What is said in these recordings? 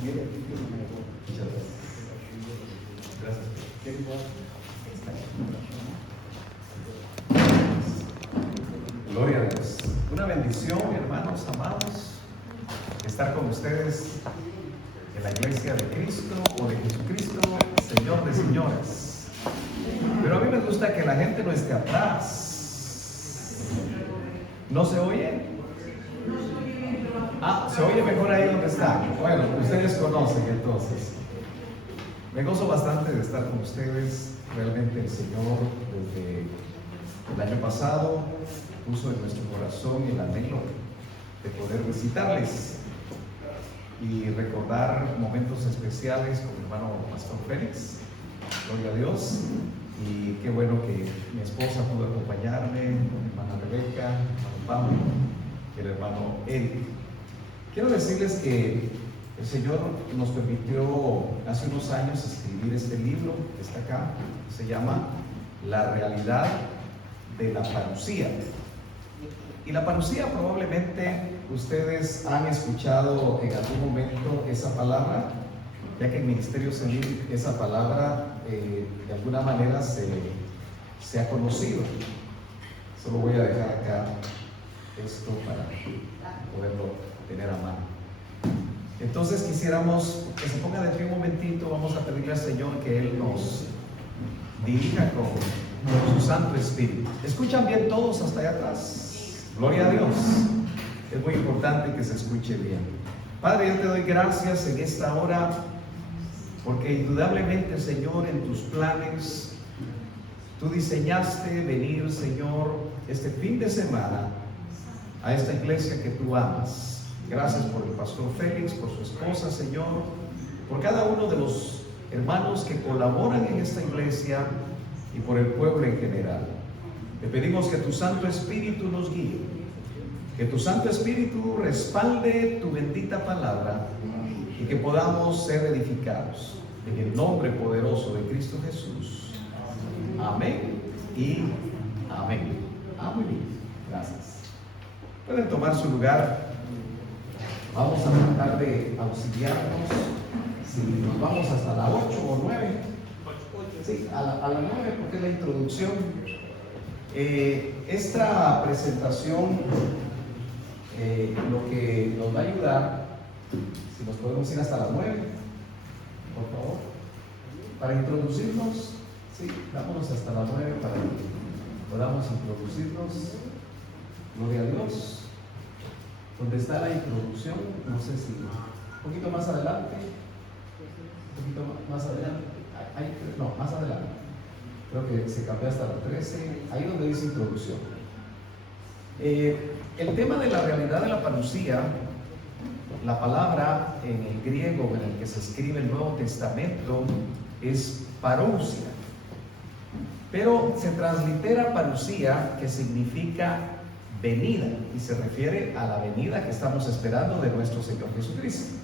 Muchas gracias. Gloria a Dios. Una bendición, hermanos amados, estar con ustedes en la iglesia de Cristo o de Jesucristo, Señor de señores. Pero a mí me gusta que la gente no esté atrás. ¿No se oye? Se oye mejor ahí donde está. Bueno, ustedes conocen entonces. Me gozo bastante de estar con ustedes. Realmente el Señor desde el año pasado puso en nuestro corazón el anhelo de poder visitarles y recordar momentos especiales con mi hermano Pastor Félix. Gloria a Dios. Y qué bueno que mi esposa pudo acompañarme, mi hermana Rebeca, mi hermano Pablo y el hermano Eric. Quiero decirles que el Señor nos permitió hace unos años escribir este libro que está acá, que se llama La realidad de la parusía. Y la parusía, probablemente ustedes han escuchado en algún momento esa palabra, ya que en Ministerio Senil esa palabra de alguna manera se ha conocido. Solo voy a dejar acá esto para poderlo tener a mano. Entonces quisiéramos que se ponga de pie un momentito. Vamos a pedirle al Señor que Él nos dirija con su Santo Espíritu. ¿Escuchan bien todos hasta allá atrás? Gloria a Dios. Es muy importante que se escuche bien. Padre, yo te doy gracias en esta hora, porque indudablemente, Señor, en tus planes, tú diseñaste venir, Señor, este fin de semana a esta iglesia que tú amas. Gracias por el pastor Félix, por su esposa, Señor, por cada uno de los hermanos que colaboran en esta iglesia y por el pueblo en general. Te pedimos que tu Santo Espíritu nos guíe, que tu Santo Espíritu respalde tu bendita palabra y que podamos ser edificados en el nombre poderoso de Cristo Jesús. Amén y amén. Muy bien, gracias. Pueden tomar su lugar. Vamos a tratar de auxiliarnos. Si nos vamos hasta la 8 o 9. Sí, a la 9, porque es la introducción. Esta presentación lo que nos va a ayudar, si nos podemos ir hasta las 9, por favor, para introducirnos. Sí, vámonos hasta las 9 para que podamos introducirnos. Gloria a Dios. ¿Dónde está la introducción? No sé si un poquito más adelante, un poquito más adelante, no, más adelante. Creo que se cambió hasta la 13, ahí donde dice introducción. El tema de la realidad de la parusía, la palabra en el griego en el que se escribe el Nuevo Testamento es parousia, pero se translitera parusía, que significa venida, y se refiere a la venida que estamos esperando de nuestro Señor Jesucristo.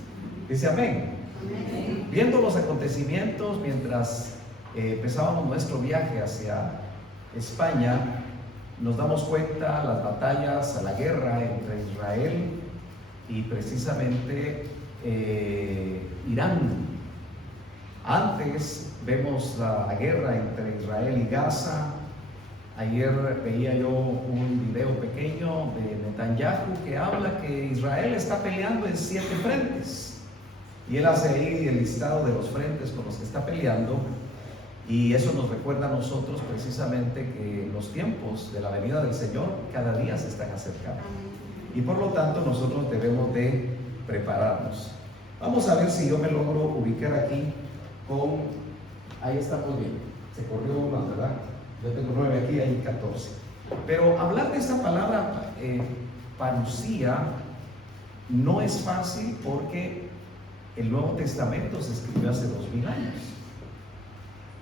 Dice amén. Amén. Viendo los acontecimientos mientras empezábamos nuestro viaje hacia España, nos damos cuenta las batallas, la guerra entre Israel y precisamente Irán. Antes vemos la guerra entre Israel y Gaza. Ayer veía yo un video pequeño de Netanyahu que habla que Israel está peleando en 7 frentes, y él hace ahí el listado de los frentes con los que está peleando, y eso nos recuerda a nosotros precisamente que los tiempos de la venida del Señor cada día se están acercando, y por lo tanto nosotros debemos de prepararnos. Vamos a ver si yo me logro ubicar aquí con... Ahí estamos bien, se corrió una, ¿verdad? Yo tengo 9 aquí, hay 14. Pero hablar de esta palabra parusía no es fácil, porque el Nuevo Testamento se escribió hace 2000 años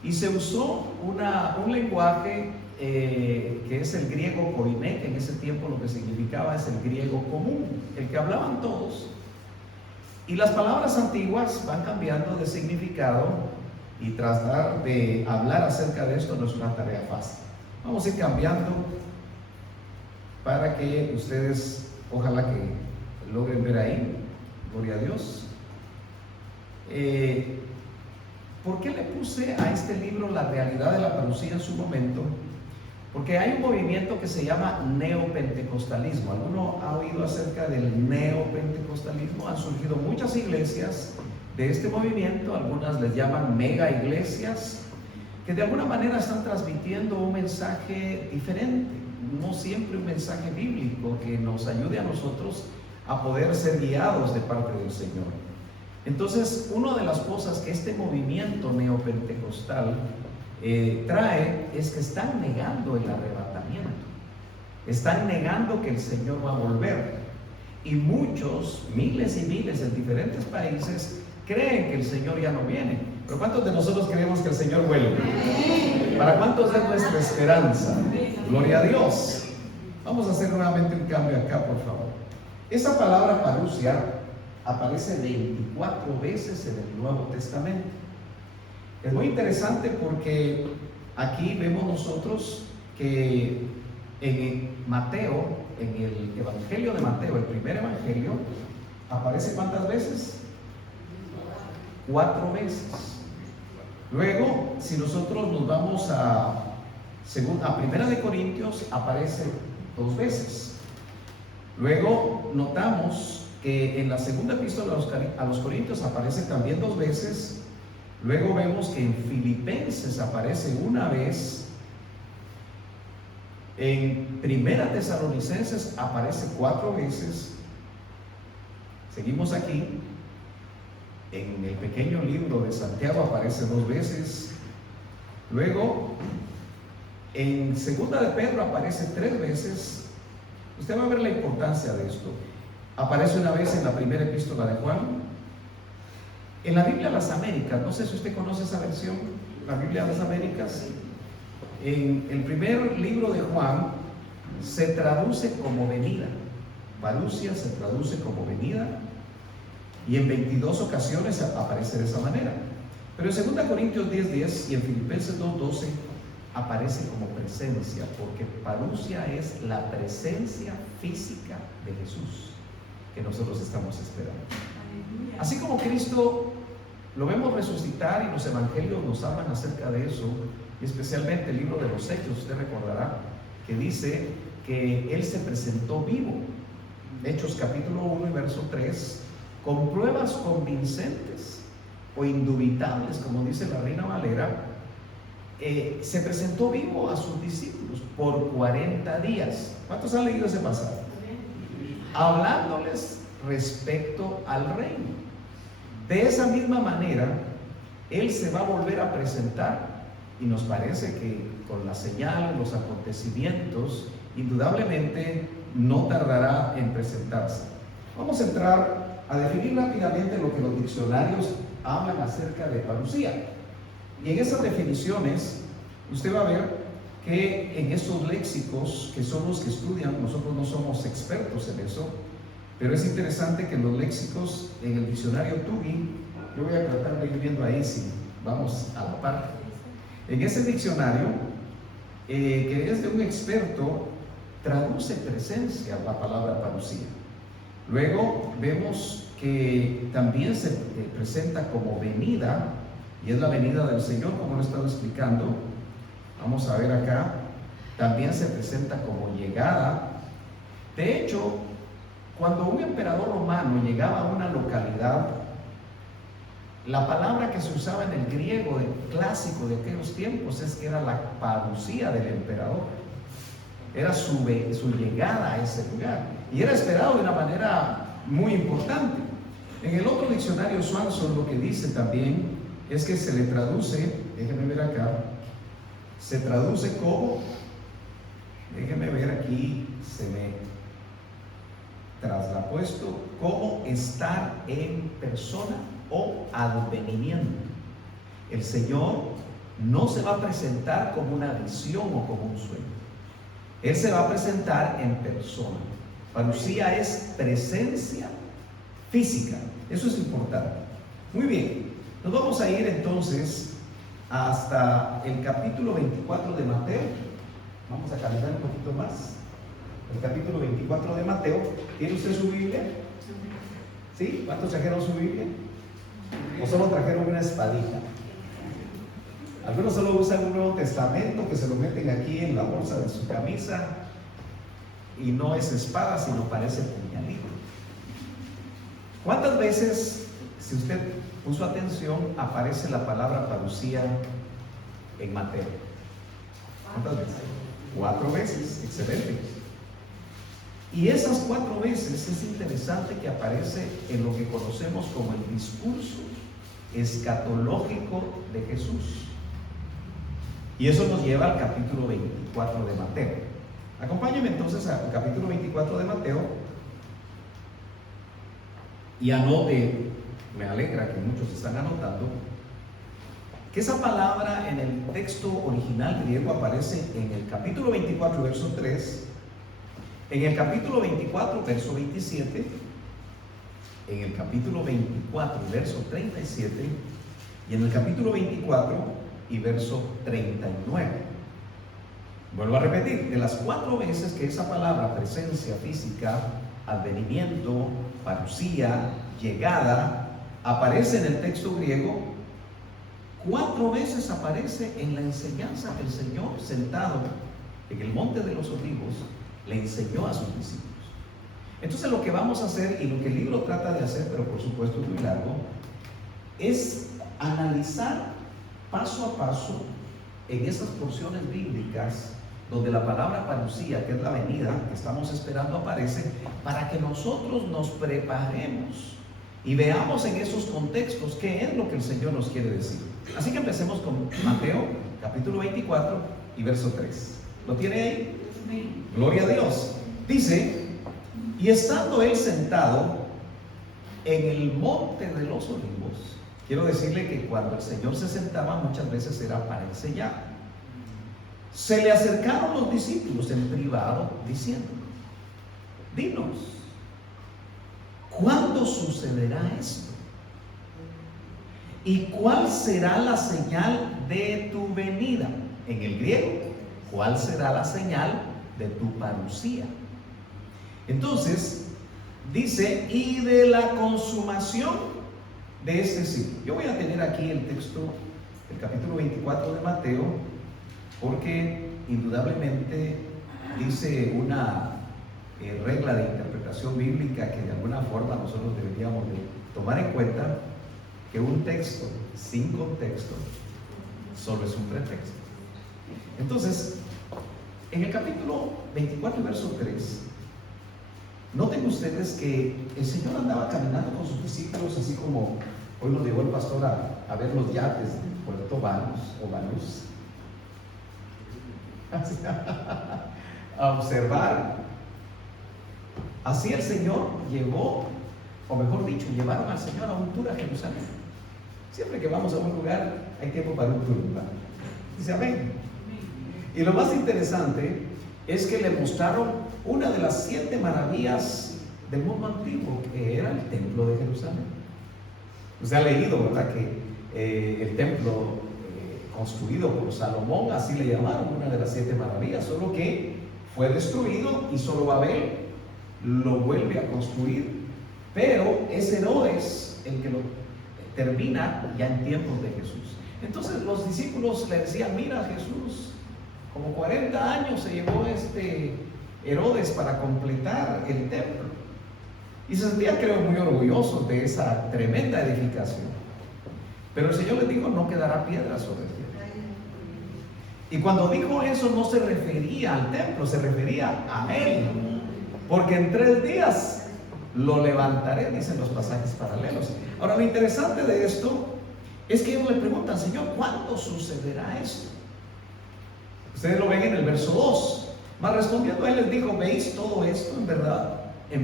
y se usó un lenguaje que es el griego koiné, que en ese tiempo lo que significaba es el griego común, el que hablaban todos. Y las palabras antiguas van cambiando de significado, y tratar de hablar acerca de esto no es una tarea fácil. Vamos a ir cambiando para que ustedes, ojalá que logren ver ahí. Gloria a Dios. ¿Por qué le puse a este libro La realidad de la parucía en su momento? Porque hay un movimiento que se llama neopentecostalismo. ¿Alguno ha oído acerca del neopentecostalismo? Han surgido muchas iglesias de este movimiento, algunas les llaman mega iglesias, que de alguna manera están transmitiendo un mensaje diferente, no siempre un mensaje bíblico que nos ayude a nosotros a poder ser guiados de parte del Señor. Entonces, una de las cosas que este movimiento neopentecostal trae es que están negando el arrebatamiento, están negando que el Señor va a volver, y muchos, miles y miles en diferentes países creen que el Señor ya no viene. Pero ¿cuántos de nosotros creemos que el Señor vuelve? ¿Para cuántos es nuestra esperanza? Gloria a Dios. Vamos a hacer nuevamente un cambio acá, por favor. Esa palabra parusia aparece 24 veces en el Nuevo Testamento. Es muy interesante porque aquí vemos nosotros que en Mateo, en el Evangelio de Mateo, el primer Evangelio, aparece ¿cuántas veces? 4 veces. Luego, si nosotros nos vamos a Primera de Corintios, aparece 2 veces. Luego notamos que en la segunda epístola a los Corintios aparece también 2 veces. Luego vemos que en Filipenses aparece 1 vez. En Primera Tesalonicenses aparece 4 veces. Seguimos aquí. En el pequeño libro de Santiago aparece 2 veces. Luego, en Segunda de Pedro aparece 3 veces. Usted va a ver la importancia de esto. Aparece 1 vez en la primera epístola de Juan. En la Biblia de las Américas, no sé si usted conoce esa versión, la Biblia de las Américas. En el primer libro de Juan se traduce como venida. Parusia se traduce como venida. Y en 22 ocasiones aparece de esa manera. Pero en 2 Corintios 10:10 y en Filipenses 2:12 aparece como presencia, porque parusia es la presencia física de Jesús que nosotros estamos esperando. Así como Cristo lo vemos resucitar y los evangelios nos hablan acerca de eso, y especialmente el libro de los Hechos, usted recordará que dice que Él se presentó vivo. Hechos capítulo 1 y verso 3, con pruebas convincentes o indubitables, como dice la Reina Valera, se presentó vivo a sus discípulos por 40 días. ¿Cuántos han leído ese pasaje? Hablándoles respecto al reino. De esa misma manera, Él se va a volver a presentar, y nos parece que con las señales, los acontecimientos, indudablemente no tardará en presentarse. Vamos a entrar a definir rápidamente lo que los diccionarios hablan acerca de parucía. Y en esas definiciones, usted va a ver que en esos léxicos, que son los que estudian, nosotros no somos expertos en eso, pero es interesante que los léxicos en el diccionario Tuggy, yo voy a tratar de ir viendo ahí si vamos a la par. En ese diccionario, que es de un experto, traduce presencia la palabra parucía. Luego vemos que también se presenta como venida, y es la venida del Señor, como lo he estado explicando. Vamos a ver acá, también se presenta como llegada. De hecho, cuando un emperador romano llegaba a una localidad, la palabra que se usaba en el griego clásico de aquellos tiempos es que era la parucía del emperador. Era su llegada a ese lugar, y era esperado de una manera muy importante. En el otro diccionario Swanson lo que dice también es que se le traduce, déjenme ver acá, se traduce como, déjenme ver aquí, se me traslapuesto, como estar en persona o advenimiento. El Señor no se va a presentar como una visión o como un sueño. Él se va a presentar en persona. Parucía es presencia física. Eso es importante. Muy bien, nos vamos a ir entonces hasta el capítulo 24 de Mateo. Vamos a caminar un poquito más. El capítulo 24 de Mateo. ¿Tiene usted su Biblia? ¿Sí? ¿Cuántos trajeron su Biblia? ¿O solo trajeron una espadita? Algunos solo usan un Nuevo Testamento que se lo meten aquí en la bolsa de su camisa y no es espada, sino parece puñalito. ¿Cuántas veces, si usted puso atención, aparece la palabra parucía en Mateo? ¿Cuántas veces? 4 veces, excelente. Y esas 4 veces es interesante que aparece en lo que conocemos como el discurso escatológico de Jesús. Y eso nos lleva al capítulo 24 de Mateo. Acompáñenme entonces al capítulo 24 de Mateo y anote, me alegra que muchos están anotando, que esa palabra en el texto original griego aparece en el capítulo 24, verso 3, en el capítulo 24, verso 27, en el capítulo 24, verso 37 y en el capítulo 24 y verso 39. Vuelvo a repetir, de las 4 veces que esa palabra presencia física, advenimiento, parucía, llegada, aparece en el texto griego, 4 veces aparece en la enseñanza que el Señor, sentado en el monte de los olivos, le enseñó a sus discípulos. Entonces lo que vamos a hacer, y lo que el libro trata de hacer, pero por supuesto es muy largo, es analizar paso a paso en esas porciones bíblicas donde la palabra parucía, que es la venida que estamos esperando, aparece, para que nosotros nos preparemos y veamos en esos contextos qué es lo que el Señor nos quiere decir. Así que empecemos con Mateo, capítulo 24 y verso 3. ¿Lo tiene ahí? Sí. Gloria a Dios. Dice: y estando él sentado en el monte de los olivos. Quiero decirle que cuando el Señor se sentaba muchas veces era para enseñar. Se le acercaron los discípulos en privado diciendo: dinos, ¿cuándo sucederá esto? ¿Y cuál será la señal de tu venida? En el griego, ¿cuál será la señal de tu parucía? Entonces, dice: y de la consumación de este siglo. Yo voy a tener aquí el texto, el capítulo 24 de Mateo, porque indudablemente dice una regla de interpretación bíblica que de alguna forma nosotros deberíamos de tomar en cuenta, que un texto sin contexto solo es un pretexto. Entonces, en el capítulo 24, verso 3, noten ustedes que el Señor andaba caminando con sus discípulos, así como hoy nos llevó el pastor a ver los yates de Puerto Banús o Banús, a observar. Así el Señor llevó, o mejor dicho, llevaron al Señor a un tour a Jerusalén. Siempre que vamos a un lugar hay tiempo para un tour, ¿verdad? Dice amén. Y lo más interesante es que le mostraron una de las 7 maravillas del mundo antiguo, que era el templo de Jerusalén. Usted ha leído, ¿verdad?, que el templo construido por Salomón, así le llamaron, una de las 7 maravillas, solo que fue destruido y Zorobabel lo vuelve a construir, pero es Herodes el que lo termina ya en tiempos de Jesús. Entonces los discípulos le decían: mira, Jesús, como 40 años se llevó Herodes para completar el templo. Y se sentían, creo, muy orgullosos de esa tremenda edificación. Pero el Señor les dijo: no quedará piedra sobre piedra. Y cuando dijo eso, no se refería al templo, se refería a Él. Porque en 3 días lo levantaré, dicen los pasajes paralelos. Ahora, lo interesante de esto es que ellos le preguntan: Señor, ¿cuándo sucederá esto? Ustedes lo ven en el verso 2. Mas respondiendo él les dijo: ¿veis todo esto? En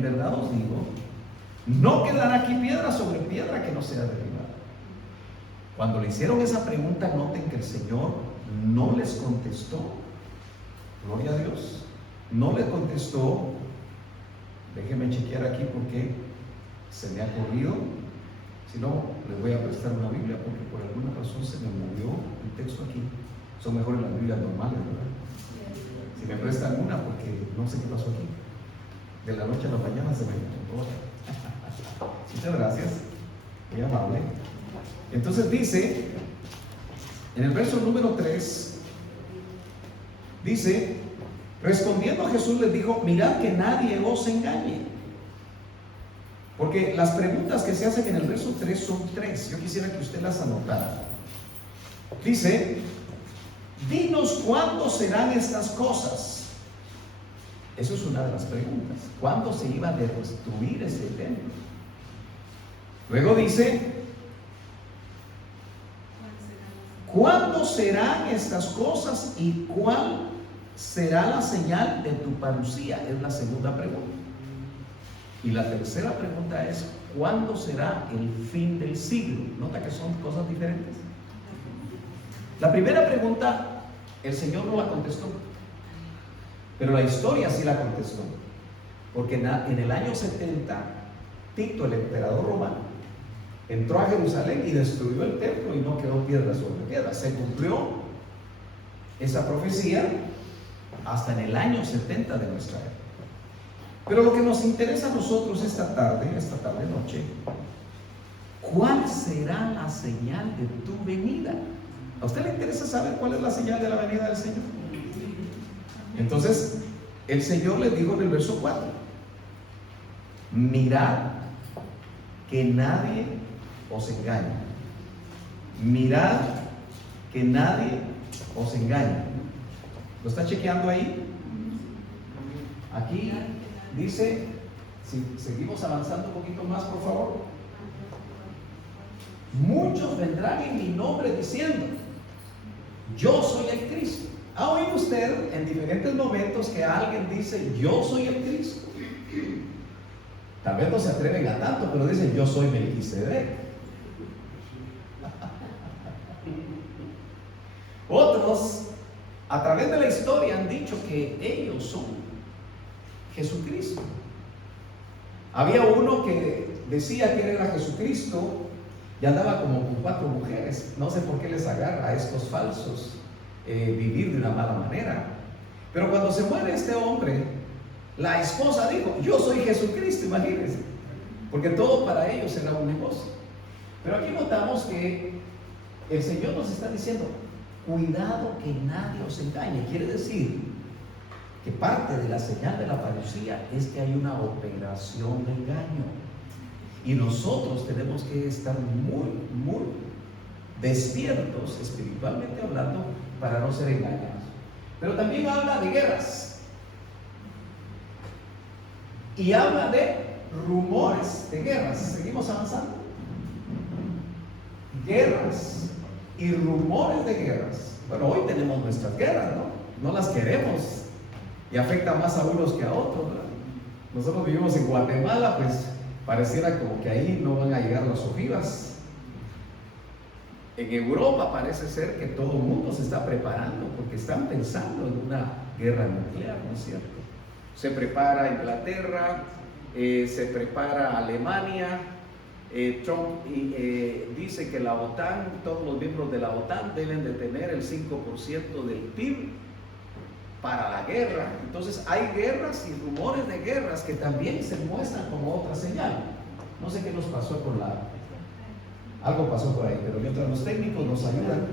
verdad os digo, no quedará aquí piedra sobre piedra que no sea derribada. Cuando le hicieron esa pregunta, noten que el Señor no les contestó. Gloria a Dios. No les contestó. Déjenme chequear aquí porque se me ha corrido. Si no, les voy a prestar una Biblia porque por alguna razón se me movió el texto aquí. Son mejores las Biblias normales, ¿verdad? Si me prestan una, porque no sé qué pasó aquí. De la noche a la mañana se me encontró. Muchas gracias, muy amable. Entonces dice, en el verso número 3, dice, respondiendo Jesús les dijo, mirad que nadie os engañe. Porque las preguntas que se hacen en el verso 3 son 3. Yo quisiera que usted las anotara. Dice, dinos cuándo serán estas cosas. Eso es una de las preguntas. ¿Cuándo se iba a destruir ese templo? Luego dice, ¿cuándo serán estas cosas y cuál será la señal de tu parucía? Es la segunda pregunta. Y la tercera pregunta es, ¿cuándo será el fin del siglo? Nota que son cosas diferentes. La primera pregunta, el Señor no la contestó, pero la historia sí la contestó. Porque en el año 70, Tito, el emperador romano, entró a Jerusalén y destruyó el templo y no quedó piedra sobre piedra. Se cumplió esa profecía hasta en el año 70 de nuestra época. Pero lo que nos interesa a nosotros esta tarde noche, ¿cuál será la señal de tu venida? ¿A usted le interesa saber cuál es la señal de la venida del Señor? Entonces, el Señor les dijo en el verso 4, mirad que nadie os engañe. Mirad que nadie os engañe. ¿Lo está chequeando ahí? Aquí dice, si seguimos avanzando un poquito más, por favor. Muchos vendrán en mi nombre diciendo, yo soy el Cristo. ¿Ha oído usted en diferentes momentos que alguien dice, yo soy el Cristo? Tal vez no se atreven a tanto, pero dicen, yo soy Melquisedec. Otros, a través de la historia, han dicho que ellos son Jesucristo. Había uno que decía que era Jesucristo y andaba como con 4 mujeres. No sé por qué les agarra a estos falsos vivir de una mala manera. Pero cuando se muere este hombre, la esposa dijo, yo soy Jesucristo, imagínense, porque todo para ellos era un negocio. Pero aquí notamos que el Señor nos está diciendo, cuidado que nadie os engañe. Quiere decir que parte de la señal de la parucía es que hay una operación de engaño. Y nosotros tenemos que estar muy despiertos, espiritualmente hablando, para no ser engañados. Pero también habla de guerras. Y habla de rumores de guerras. Seguimos avanzando. Guerras y rumores de guerras. Bueno, hoy tenemos nuestras guerras, ¿no? No las queremos. Y afecta más a unos que a otros, ¿verdad? Nosotros vivimos en Guatemala, pues pareciera como que ahí no van a llegar las ojivas. En Europa parece ser que todo el mundo se está preparando porque están pensando en una guerra nuclear, ¿no es cierto? Se prepara Inglaterra, se prepara Alemania. Trump dice que la OTAN, todos los miembros de la OTAN deben de tener el 5% del PIB para la guerra. Entonces hay guerras y rumores de guerras que también se muestran como otra señal. No sé qué nos pasó con algo pasó por ahí, pero mientras los técnicos nos ayudan,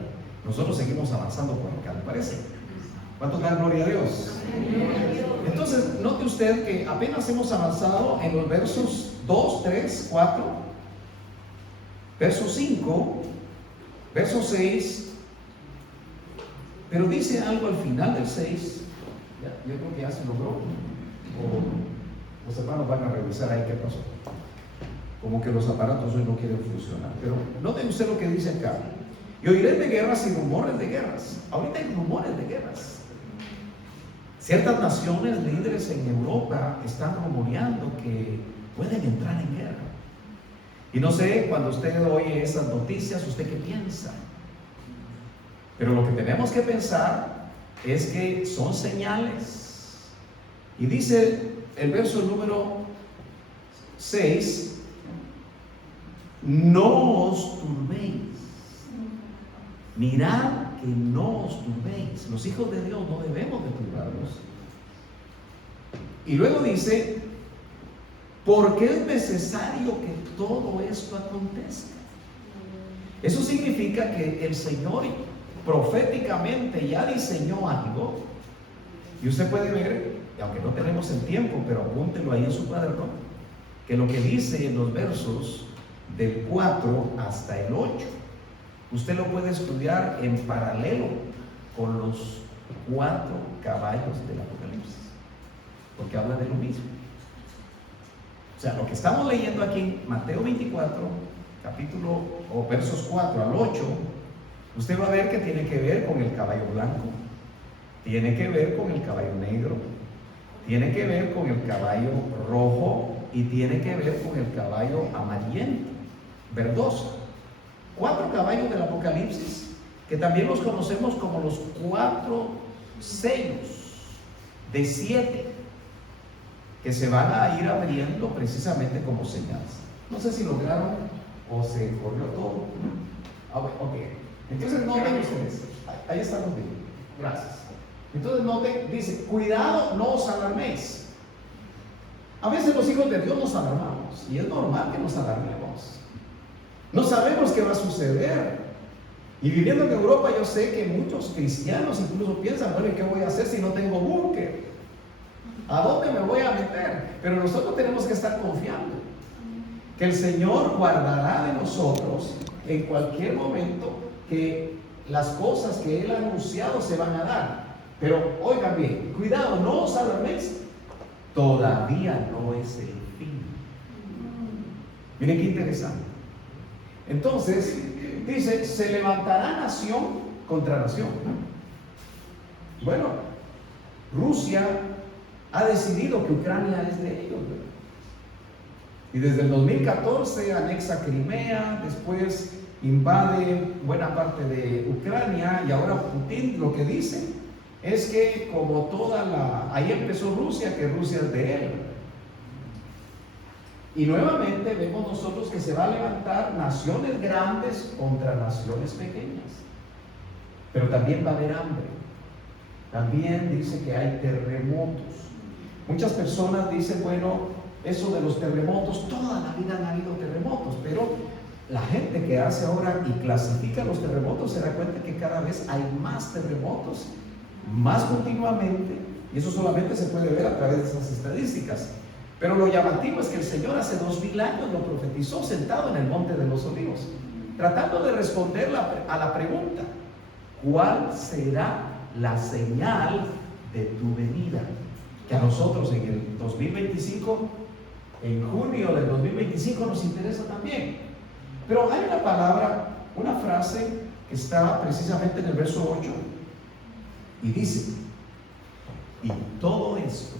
nosotros seguimos avanzando por acá, ¿le parece? ¿Cuántos dan gloria a Dios? Entonces, note usted que apenas hemos avanzado en los versos 2, 3, 4, verso 5, verso 6, pero dice algo al final del 6, yo creo que ya se logró, o los hermanos van a revisar ahí qué pasó. Como que los aparatos hoy no quieren funcionar. Pero noten usted lo que dice acá. Y oiréis de guerras y rumores de guerras. Ahorita hay rumores de guerras. Ciertas naciones, líderes en Europa, están rumoreando que pueden entrar en guerra. Y no sé, cuando usted oye esas noticias, ¿usted qué piensa? Pero lo que tenemos que pensar es que son señales. Y dice el verso número 6, no os turbéis. Mirad que no os turbéis. Los hijos de Dios no debemos de turbarnos. Y luego dice, porque es necesario que todo esto acontezca. Eso significa que el Señor proféticamente ya diseñó algo, y usted puede ver, y aunque no tenemos el tiempo, pero apúntelo ahí en su cuaderno, que lo que dice en los versos del 4 hasta el 8, usted lo puede estudiar en paralelo con los 4 caballos del Apocalipsis, porque habla de lo mismo. O sea, lo que estamos leyendo aquí en Mateo 24, capítulo o versos 4 al 8, usted va a ver que tiene que ver con el caballo blanco, tiene que ver con el caballo negro, tiene que ver con el caballo rojo y tiene que ver con el caballo amarillento, verdoso. 4 caballos del Apocalipsis que también los conocemos como los 4 sellos de 7 que se van a ir abriendo precisamente como señales. No sé si lograron o se corrió todo. Ok. Entonces noten ustedes, ahí están los videos. Gracias. Entonces noten, dice, cuidado, no os alarméis. A veces los hijos de Dios nos alarmamos y es normal que nos alarmemos. No sabemos qué va a suceder. Y viviendo en Europa yo sé que muchos cristianos incluso piensan, bueno, ¿y qué voy a hacer si no tengo búnker? ¿A dónde me voy a meter? Pero nosotros tenemos que estar confiando que el Señor guardará de nosotros en cualquier momento, que las cosas que Él ha anunciado se van a dar. Pero oigan bien, cuidado, no os alarméis, todavía no es el fin. Miren qué interesante. Entonces dice, se levantará nación contra nación. Bueno, Rusia ha decidido que Ucrania es de ellos, ¿verdad? Y desde el 2014 anexa Crimea, después invade buena parte de Ucrania, y ahora Putin lo que dice es que como ahí empezó Rusia, que Rusia es de él. Y nuevamente vemos nosotros que se va a levantar naciones grandes contra naciones pequeñas. Pero también va a haber hambre. También dice que hay terremotos. Muchas personas dicen, bueno, eso de los terremotos, toda la vida han habido terremotos, pero la gente que hace ahora y clasifica los terremotos se da cuenta que cada vez hay más terremotos, más continuamente, y eso solamente se puede ver a través de esas estadísticas. Pero lo llamativo es que el Señor hace 2000 años lo profetizó sentado en el Monte de los Olivos, tratando de responder a la pregunta, ¿cuál será la señal de tu venida? Que a nosotros en el 2025, en junio del 2025 nos interesa también. Pero hay una palabra, una frase que está precisamente en el verso 8 y dice, y todo esto,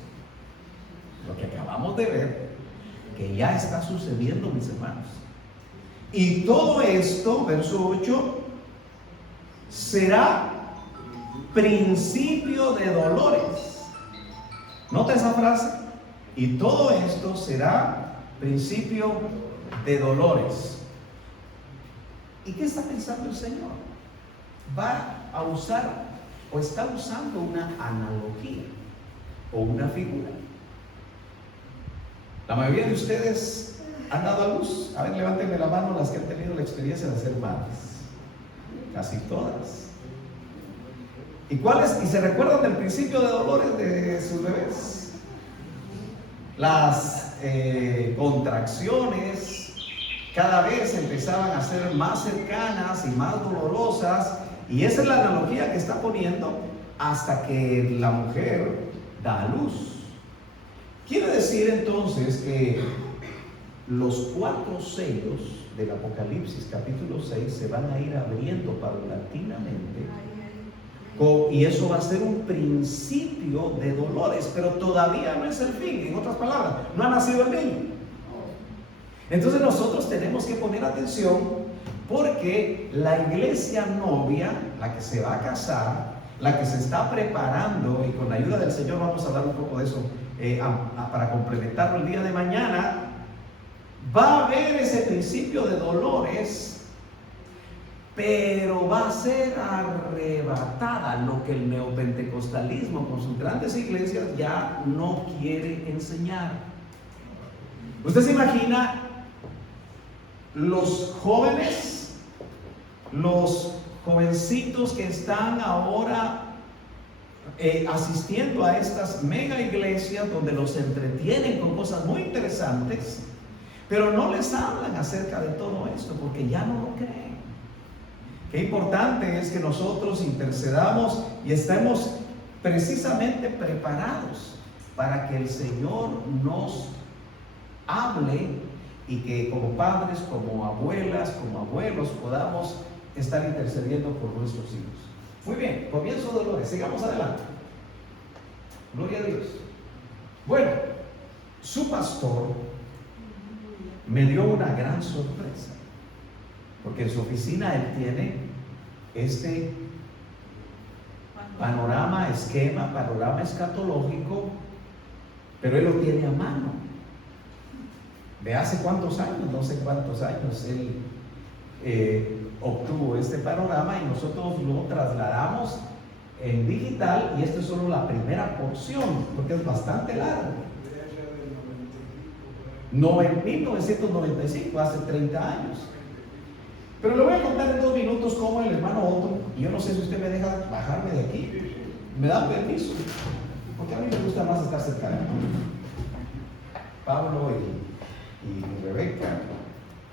lo que acabamos de ver, que ya está sucediendo, mis hermanos, y todo esto, verso 8, será principio de dolores. Nota esa frase, y todo esto será principio de dolores. ¿Y qué está pensando el Señor? Va a usar o está usando una analogía o una figura. La mayoría de ustedes han dado a luz. A ver, levántenme la mano las que han tenido la experiencia de ser madres. Casi todas. ¿Y cuáles? ¿Y se recuerdan del principio de dolores de sus bebés? Las contracciones cada vez empezaban a ser más cercanas y más dolorosas, y esa es la analogía que está poniendo hasta que la mujer da a luz. Quiere decir entonces que los 4 sellos del Apocalipsis capítulo 6 se van a ir abriendo paulatinamente, y eso va a ser un principio de dolores, pero todavía no es el fin. En otras palabras, no ha nacido el niño. Entonces nosotros tenemos que poner atención, porque la iglesia novia, la que se va a casar, la que se está preparando, y con la ayuda del Señor vamos a hablar un poco de eso para complementarlo el día de mañana, va a haber ese principio de dolores, pero va a ser arrebatada, lo que el neopentecostalismo con sus grandes iglesias ya no quiere enseñar. Usted se imagina los jóvenes los jovencitos que están ahora asistiendo a estas mega iglesias donde los entretienen con cosas muy interesantes, pero no les hablan acerca de todo esto porque ya no lo creen. Qué importante es que nosotros intercedamos y estemos precisamente preparados para que el Señor nos hable y que como padres, como abuelas, como abuelos podamos estar intercediendo por nuestros hijos. Muy bien, comienzo Dolores, sigamos adelante. Gloria a Dios. Bueno, su pastor me dio una gran sorpresa, porque en su oficina él tiene este panorama escatológico, pero él lo tiene a mano. ¿De hace cuántos años? No sé cuántos años él obtuvo este panorama y nosotros lo trasladamos en digital y esto es solo la primera porción porque es bastante largo. No, en 1995, hace 30 años. Pero le voy a contar en 2 minutos cómo el hermano Otto, y yo no sé si usted me deja bajarme de aquí, me da permiso, porque a mí me gusta más estar cerca de Pablo y Rebeca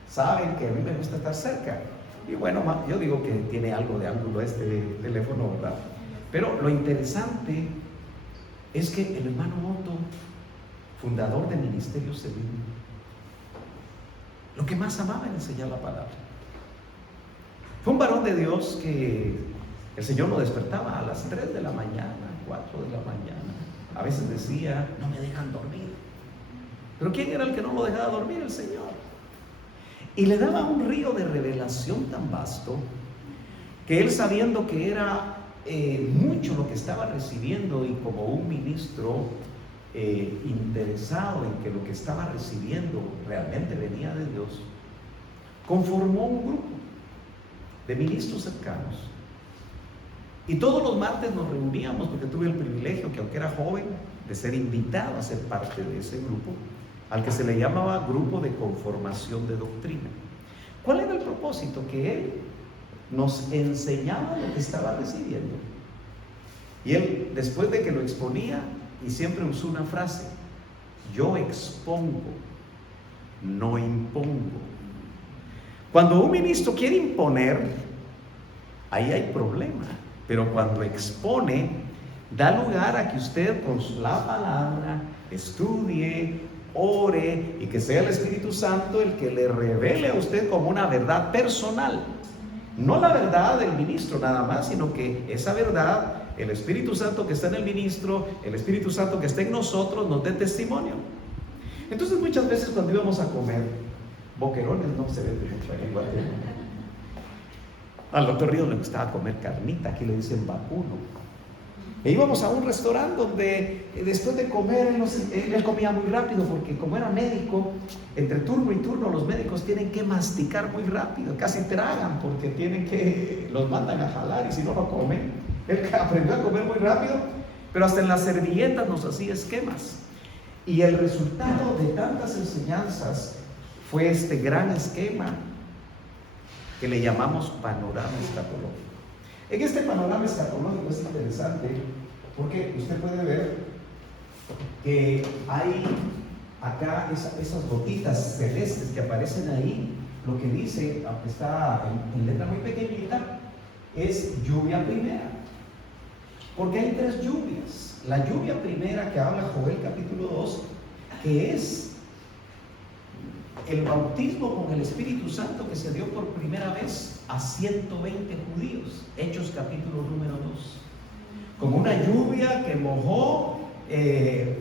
saben que a mí me gusta estar cerca. Y bueno, yo digo que tiene algo de ángulo este teléfono, ¿verdad? Pero lo interesante es que el hermano Otto, fundador de Ministerio Sevilla, lo que más amaba era enseñar la palabra. Fue un varón de Dios que el Señor lo despertaba a las 3 de la mañana, 4 de la mañana. A veces decía, no me dejan dormir. Pero ¿quién era el que no lo dejaba dormir? El Señor. Y le daba un río de revelación tan vasto que él, sabiendo que era mucho lo que estaba recibiendo y como un ministro interesado en que lo que estaba recibiendo realmente venía de Dios, conformó un grupo de ministros cercanos. Y todos los martes nos reuníamos, porque tuve el privilegio, que aunque era joven, de ser invitado a ser parte de ese grupo, al que se le llamaba Grupo de Conformación de Doctrina. ¿Cuál era el propósito? Que él nos enseñaba lo que estaba recibiendo. Y él, después de que lo exponía, y siempre usó una frase: yo expongo, no impongo. Cuando un ministro quiere imponer, ahí hay problema. Pero cuando expone, da lugar a que usted con la palabra estudie, ore y que sea el Espíritu Santo el que le revele a usted como una verdad personal. No la verdad del ministro nada más, sino que esa verdad, el Espíritu Santo que está en el ministro, el Espíritu Santo que está en nosotros, nos dé testimonio. Entonces muchas veces cuando íbamos a comer, boquerones no se vende mucho ahí en Guatemala. Al doctor Ríos le gustaba comer carnita, aquí le dicen vacuno. E íbamos a un restaurante donde después de comer él comía muy rápido, porque como era médico, entre turno y turno los médicos tienen que masticar muy rápido, casi tragan porque los mandan a jalar y si no lo comen. Él aprendió a comer muy rápido, pero hasta en las servilletas nos hacía esquemas. Y el resultado de tantas enseñanzas fue este gran esquema que le llamamos panorama escatológico. En este panorama escatológico es interesante porque usted puede ver que hay acá esas gotitas celestes que aparecen ahí. Lo que dice, aunque está en letra muy pequeñita, es lluvia primera. Porque hay 3 lluvias. La lluvia primera que habla Joel capítulo 2, que es el bautismo con el Espíritu Santo que se dio por primera vez a 120 judíos, Hechos capítulo número 2. Como una lluvia que mojó,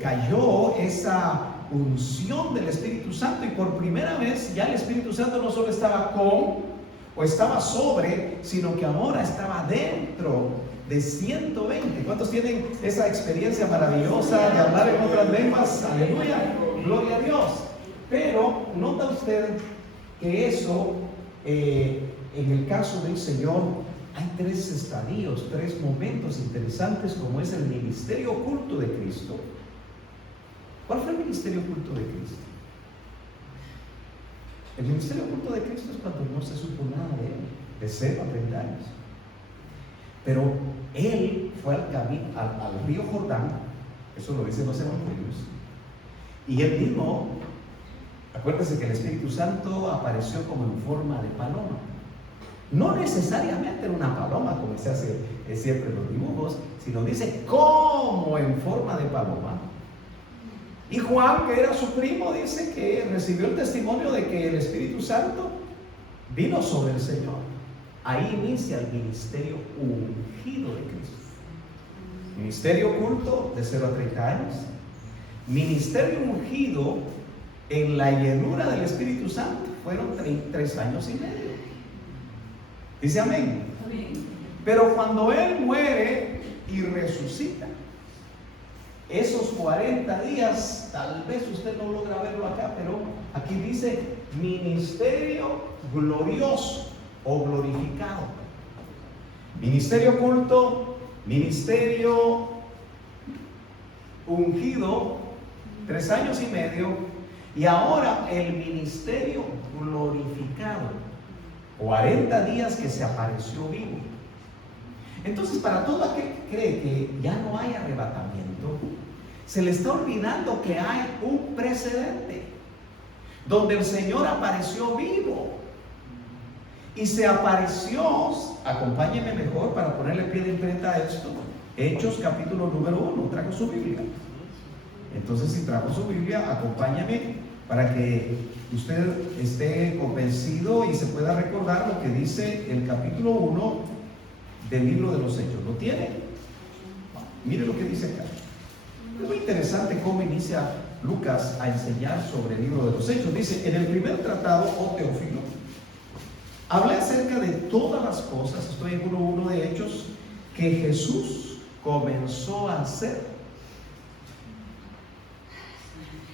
cayó esa unción del Espíritu Santo, y por primera vez ya el Espíritu Santo no solo estaba con o estaba sobre, sino que ahora estaba dentro de 120. ¿Cuántos tienen esa experiencia maravillosa de hablar en otras lenguas? Aleluya, gloria a Dios. Pero nota usted que eso, en el caso del Señor, hay 3 estadios, 3 momentos interesantes, como es el ministerio oculto de Cristo. ¿Cuál fue el ministerio oculto de Cristo? El ministerio oculto de Cristo es cuando no se supo nada de Él. de 0 a 30 años. Pero él fue al río Jordán, eso lo dicen los evangelios, y él mismo, acuérdense que el Espíritu Santo apareció como en forma de paloma. No necesariamente era una paloma como se hace siempre en los dibujos, sino dice como en forma de paloma. Y Juan, que era su primo, dice que recibió el testimonio de que el Espíritu Santo vino sobre el Señor. Ahí inicia el ministerio ungido de Cristo. Ministerio oculto de 0 a 30 años. Ministerio ungido en la llenura del Espíritu Santo fueron 3 años y medio. Dice amén. Pero cuando Él muere y resucita, esos 40 días, tal vez usted no logra verlo acá, pero aquí dice ministerio glorioso o glorificado. Ministerio oculto, ministerio ungido, 3 años y medio, y ahora el ministerio glorificado, 40 días que se apareció vivo. Entonces, para todo aquel que cree que ya no hay arrebatamiento, se le está olvidando que hay un precedente donde el Señor apareció vivo y se apareció. Acompáñeme mejor para ponerle pie de imprenta a esto. Hechos capítulo número 1. Trajo su Biblia. Entonces, si trajo su Biblia, acompáñame para que usted esté convencido y se pueda recordar lo que dice el capítulo 1 del libro de los Hechos. ¿Lo tiene? Mire lo que dice acá. Es muy interesante cómo inicia Lucas a enseñar sobre el libro de los Hechos. Dice: en el primer tratado, oh Teófilo, hablé acerca de todas las cosas, estoy en 1:1 de Hechos, que Jesús comenzó a hacer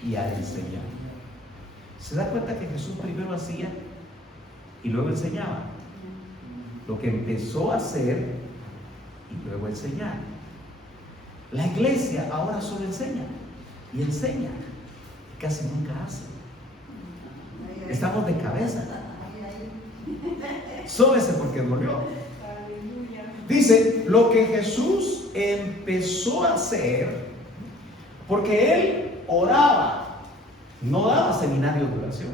y a enseñar. ¿Se da cuenta que Jesús primero hacía y luego enseñaba? Lo que empezó a hacer y luego enseñar. La iglesia ahora solo enseña y enseña, casi nunca hace. Estamos de cabeza. Sóbese porque dolió. Dice, lo que Jesús empezó a hacer, porque Él oraba, no daba seminario de oración.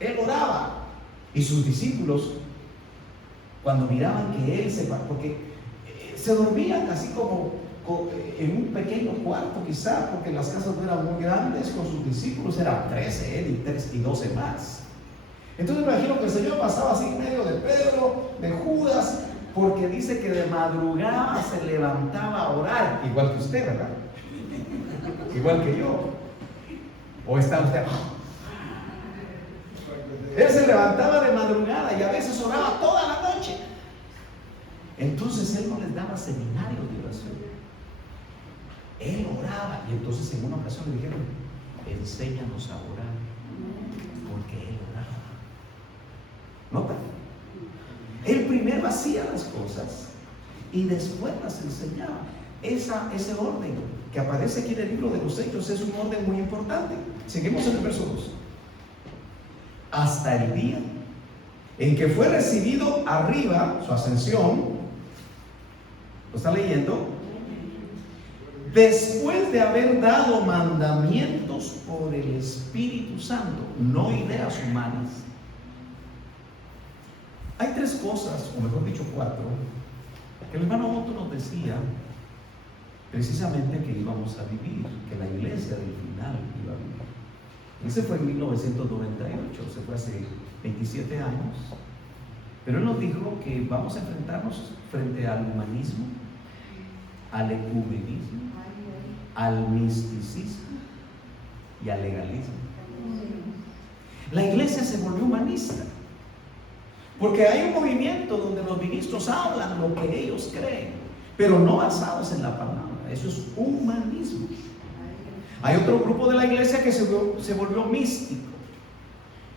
Él oraba, y sus discípulos, cuando miraban que Él porque se dormían así como en un pequeño cuarto quizá, porque las casas no eran muy grandes, con sus discípulos eran 13, Él y 12 más. Entonces me imagino que el Señor pasaba así en medio de Pedro, de Judas, porque dice que de madrugada se levantaba a orar, igual que usted, ¿verdad? Igual que yo. ¿O está usted? Él se levantaba de madrugada y a veces oraba toda la noche. Entonces Él no les daba seminario de oración. Él oraba, y entonces en una ocasión le dijeron: enséñanos a orar, porque Él oraba. ¿Nota? Él primero hacía las cosas y después las enseñaba. Ese orden que aparece aquí en el libro de los Hechos es un orden muy importante. Seguimos en el verso 2. Hasta el día en que fue recibido arriba, su ascensión, ¿lo está leyendo? Después de haber dado mandamientos por el Espíritu Santo, no ideas humanas. Hay 3 cosas, o mejor dicho 4, que el hermano Otto nos decía precisamente que íbamos a vivir, que la iglesia del final iba a vivir. Ese fue en 1998, se fue hace 27 años. Pero Él nos dijo que vamos a enfrentarnos frente al humanismo, al ecumenismo, al misticismo y al legalismo. La iglesia se volvió humanista, porque hay un movimiento donde los ministros hablan lo que ellos creen, pero no basados en la palabra. Eso es humanismo. Hay otro grupo de la iglesia que se volvió místico.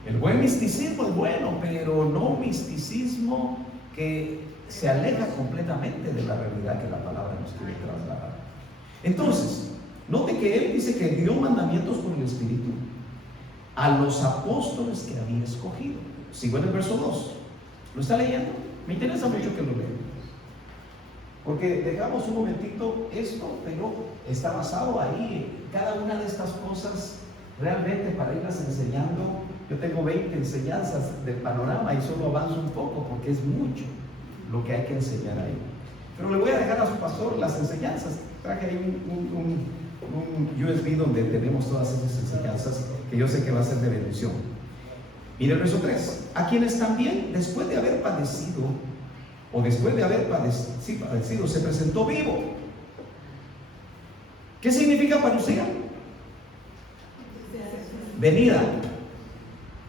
El buen misticismo es bueno, pero no un misticismo que se aleja completamente de la realidad que la palabra nos quiere trasladar. Entonces, note que Él dice que dio mandamientos por el Espíritu a los apóstoles que había escogido. Sigo en el verso 2. ¿Lo está leyendo? Me interesa mucho que lo lea. Porque dejamos un momentito esto, pero está basado ahí. Cada una de estas cosas realmente para irlas enseñando. Yo tengo 20 enseñanzas del panorama y solo avanzo un poco porque es mucho lo que hay que enseñar ahí. Pero le voy a dejar a su pastor las enseñanzas. Traje ahí un USB donde tenemos todas esas enseñanzas que yo sé que va a ser de bendición. Mire el verso 3. A quienes también, después de haber padecido, o después de haber padecido, se presentó vivo. ¿Qué significa parucía? Venida,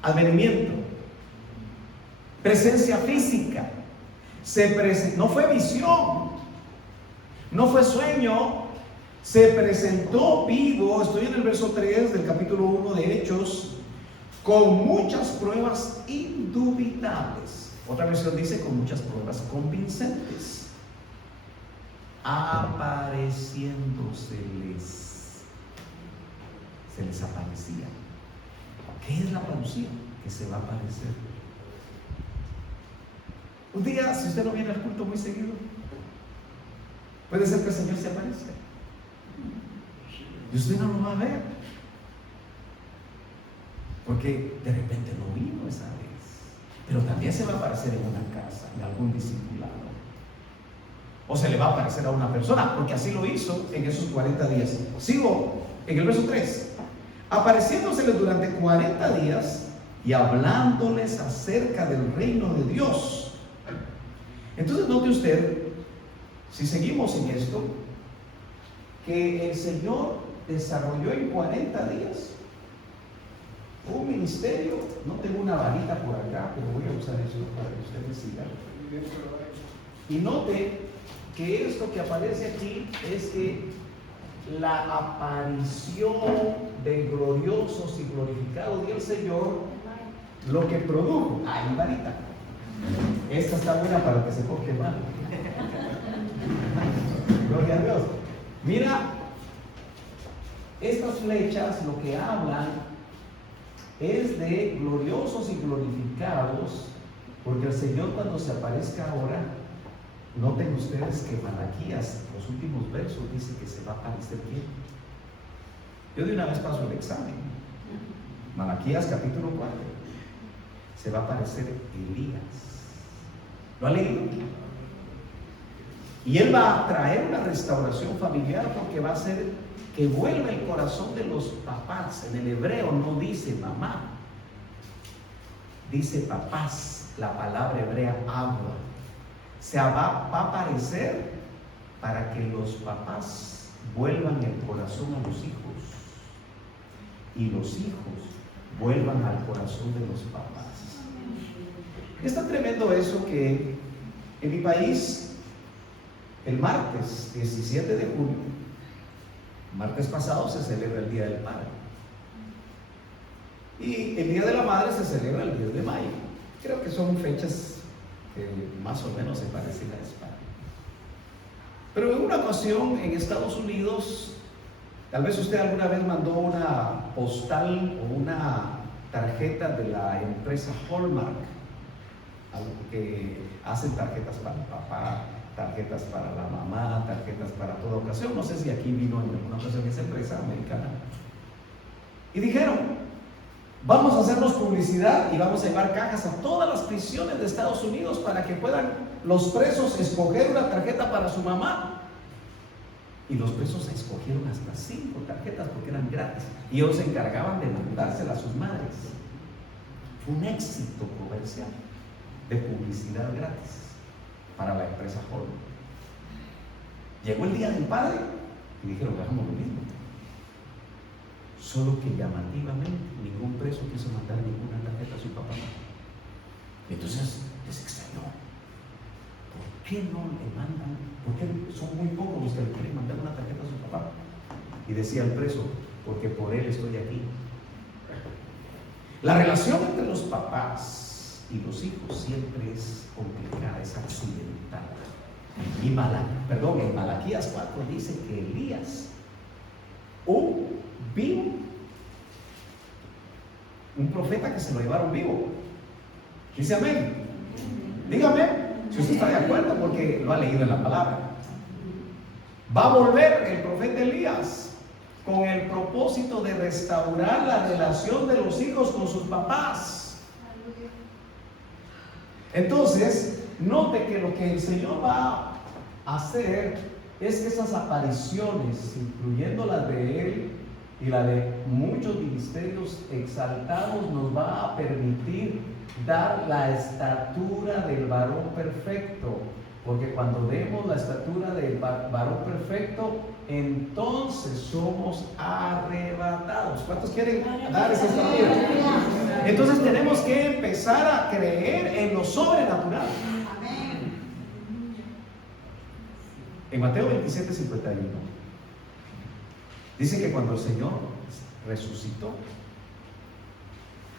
advenimiento, presencia física. No fue visión, no fue sueño, se presentó vivo. Estoy en el verso 3 del capítulo 1 de Hechos, con muchas pruebas indubitables. Otra versión dice con muchas pruebas convincentes, apareciéndoseles, se les aparecía. ¿Qué es la parucía? Que se va a aparecer. Un día, si usted no viene al culto muy seguido, puede ser que el Señor se aparezca y usted no lo va a ver, porque de repente no vino esa vez. Pero también se va a aparecer en una casa, en algún discipulado, o se le va a aparecer a una persona, porque así lo hizo en esos 40 días. Sigo en el verso 3. Apareciéndoseles durante 40 días y hablándoles acerca del reino de Dios. Entonces note usted, si seguimos en esto, que el Señor desarrolló en 40 días un ministerio. No tengo una varita por acá, pero voy a usar eso para que usted me siga. Y note que esto que aparece aquí es que la aparición de gloriosos y glorificados del Señor, lo que produjo. ¡Ay, varita! Esta está buena para que se coge mal. Gloria a Dios. Mira, estas flechas lo que hablan es de gloriosos y glorificados, porque el Señor, cuando se aparezca ahora, noten ustedes que Malaquías, los últimos versos, dice que se va a aparecer bien. Yo de una vez paso el examen. Malaquías capítulo 4. Se va a aparecer Elías. ¿Lo ha leído? Y él va a traer una restauración familiar, porque va a hacer que vuelva el corazón de los papás. En el hebreo no dice mamá, dice papás. La palabra hebrea habla. Se va a aparecer para que los papás vuelvan el corazón a los hijos y los hijos vuelvan al corazón de los papás. Es tan tremendo eso que en mi país, el martes 17 de junio, martes pasado, se celebra el Día del Padre. Y el Día de la Madre se celebra el 10 de mayo. Creo que son fechas que más o menos se parecen a España. Pero en una ocasión en Estados Unidos, tal vez usted alguna vez mandó una postal o una tarjeta de la empresa Hallmark, que hacen tarjetas para el papá, tarjetas para la mamá, tarjetas para toda ocasión. No sé si aquí vino en alguna ocasión esa empresa americana. Y dijeron: vamos a hacernos publicidad y vamos a llevar cajas a todas las prisiones de Estados Unidos para que puedan los presos escoger una tarjeta para su mamá. Y los presos escogieron hasta 5 tarjetas porque eran gratis. Y ellos se encargaban de mandárselas a sus madres. Fue un éxito comercial de publicidad gratis para la empresa Hallmark. Llegó el Día del Padre y dijeron: hagamos lo mismo. Solo que llamativamente ningún preso quiso mandar ninguna tarjeta a su papá. Entonces les extrañó. ¿Por qué no le mandan? ¿Por qué son muy pocos los que le quieren mandar una tarjeta a su papá? Y decía el preso: porque por él estoy aquí. La relación entre los papás y los hijos siempre es complicada, es accidental. Y en Malaquías 4 dice que Elías, vivo, un profeta que se lo llevaron vivo. Dice amén. Dígame si usted está de acuerdo porque lo ha leído en la palabra. Va a volver el profeta Elías con el propósito de restaurar la relación de los hijos con sus papás. Entonces, note que lo que el Señor va a hacer es que esas apariciones, incluyendo las de Él y la de muchos ministerios exaltados, nos va a permitir dar la estatura del varón perfecto. Porque cuando vemos la estatura del varón perfecto, entonces somos arrebatados. ¿Cuántos quieren dar esa estatura? Entonces tenemos que empezar a creer en lo sobrenatural. En Mateo 27:51 dice que cuando el Señor resucitó,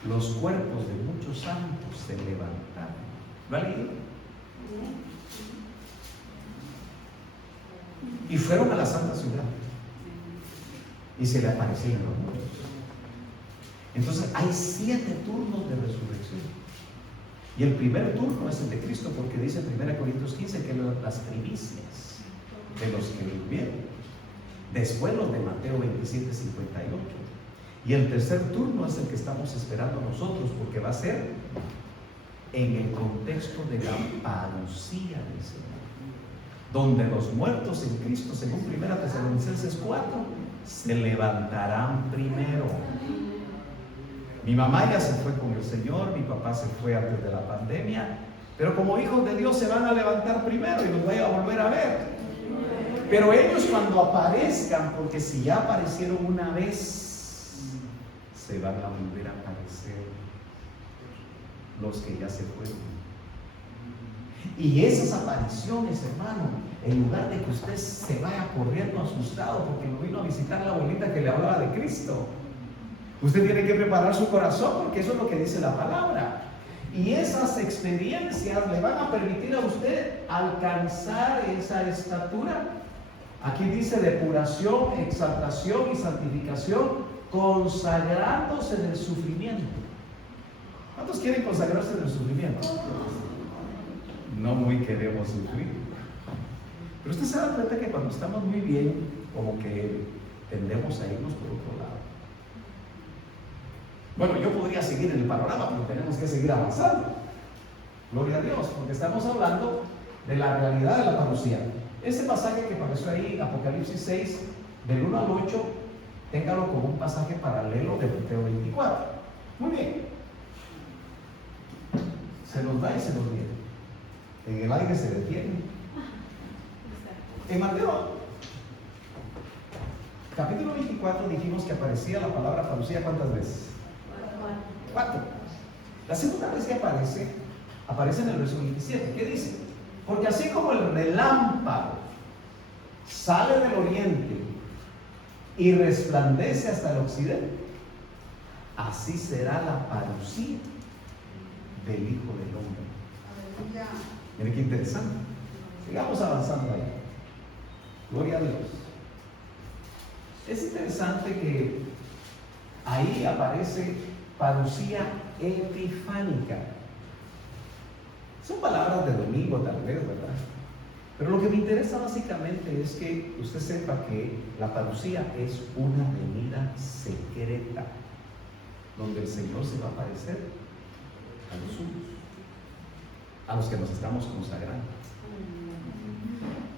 los cuerpos de muchos santos se levantaron. ¿Lo ha leído? Y fueron a la santa ciudad y se le aparecieron los muertos. Entonces hay 7 turnos de resurrección. Y el primer turno es el de Cristo, porque dice en 1 Corintios 15 que las primicias de los que vivieron. Después los de Mateo 27:58. Y el tercer turno es el que estamos esperando nosotros, porque va a ser en el contexto de la parucía del Señor, donde los muertos en Cristo, según 1 Tesalonicenses 4, se levantarán primero. Mi mamá ya se fue con el Señor, mi papá se fue antes de la pandemia, pero como hijos de Dios se van a levantar primero y los voy a volver a ver. Pero ellos cuando aparezcan, porque si ya aparecieron una vez, se van a volver a aparecer los que ya se fueron. Y esas apariciones, hermano, en lugar de que usted se vaya corriendo asustado porque no vino a visitar a la abuelita que le hablaba de Cristo, usted tiene que preparar su corazón, porque eso es lo que dice la palabra. Y esas experiencias le van a permitir a usted alcanzar esa estatura. Aquí dice depuración, exaltación y santificación, consagrándose en el sufrimiento. ¿Cuántos quieren consagrarse en el sufrimiento? No muy queremos sufrir. Pero usted se da cuenta que cuando estamos muy bien, como que tendemos a irnos por otro lado. Bueno, yo podría seguir en el panorama, pero tenemos que seguir avanzando. Gloria a Dios, porque estamos hablando de la realidad de la parucía. Este pasaje que apareció ahí, Apocalipsis 6, del 1 al 8, téngalo como un pasaje paralelo de Mateo 24. Muy bien. Se nos va y se nos viene. En el aire se detiene. En Mateo capítulo 24 dijimos que aparecía la palabra parucía ¿cuántas veces? 4. La segunda vez que aparece en el verso 27. ¿Qué dice? Porque así como el relámpago sale del oriente y resplandece hasta el occidente, así será la parucía del Hijo del Hombre. Miren qué interesante. Sigamos avanzando ahí. Gloria a Dios. Es interesante que ahí aparece parucía epifánica. Son palabras de domingo tal vez, ¿verdad? Pero lo que me interesa básicamente es que usted sepa que la parucía es una venida secreta, donde el Señor se va a aparecer a los suyos, a los que nos estamos consagrando.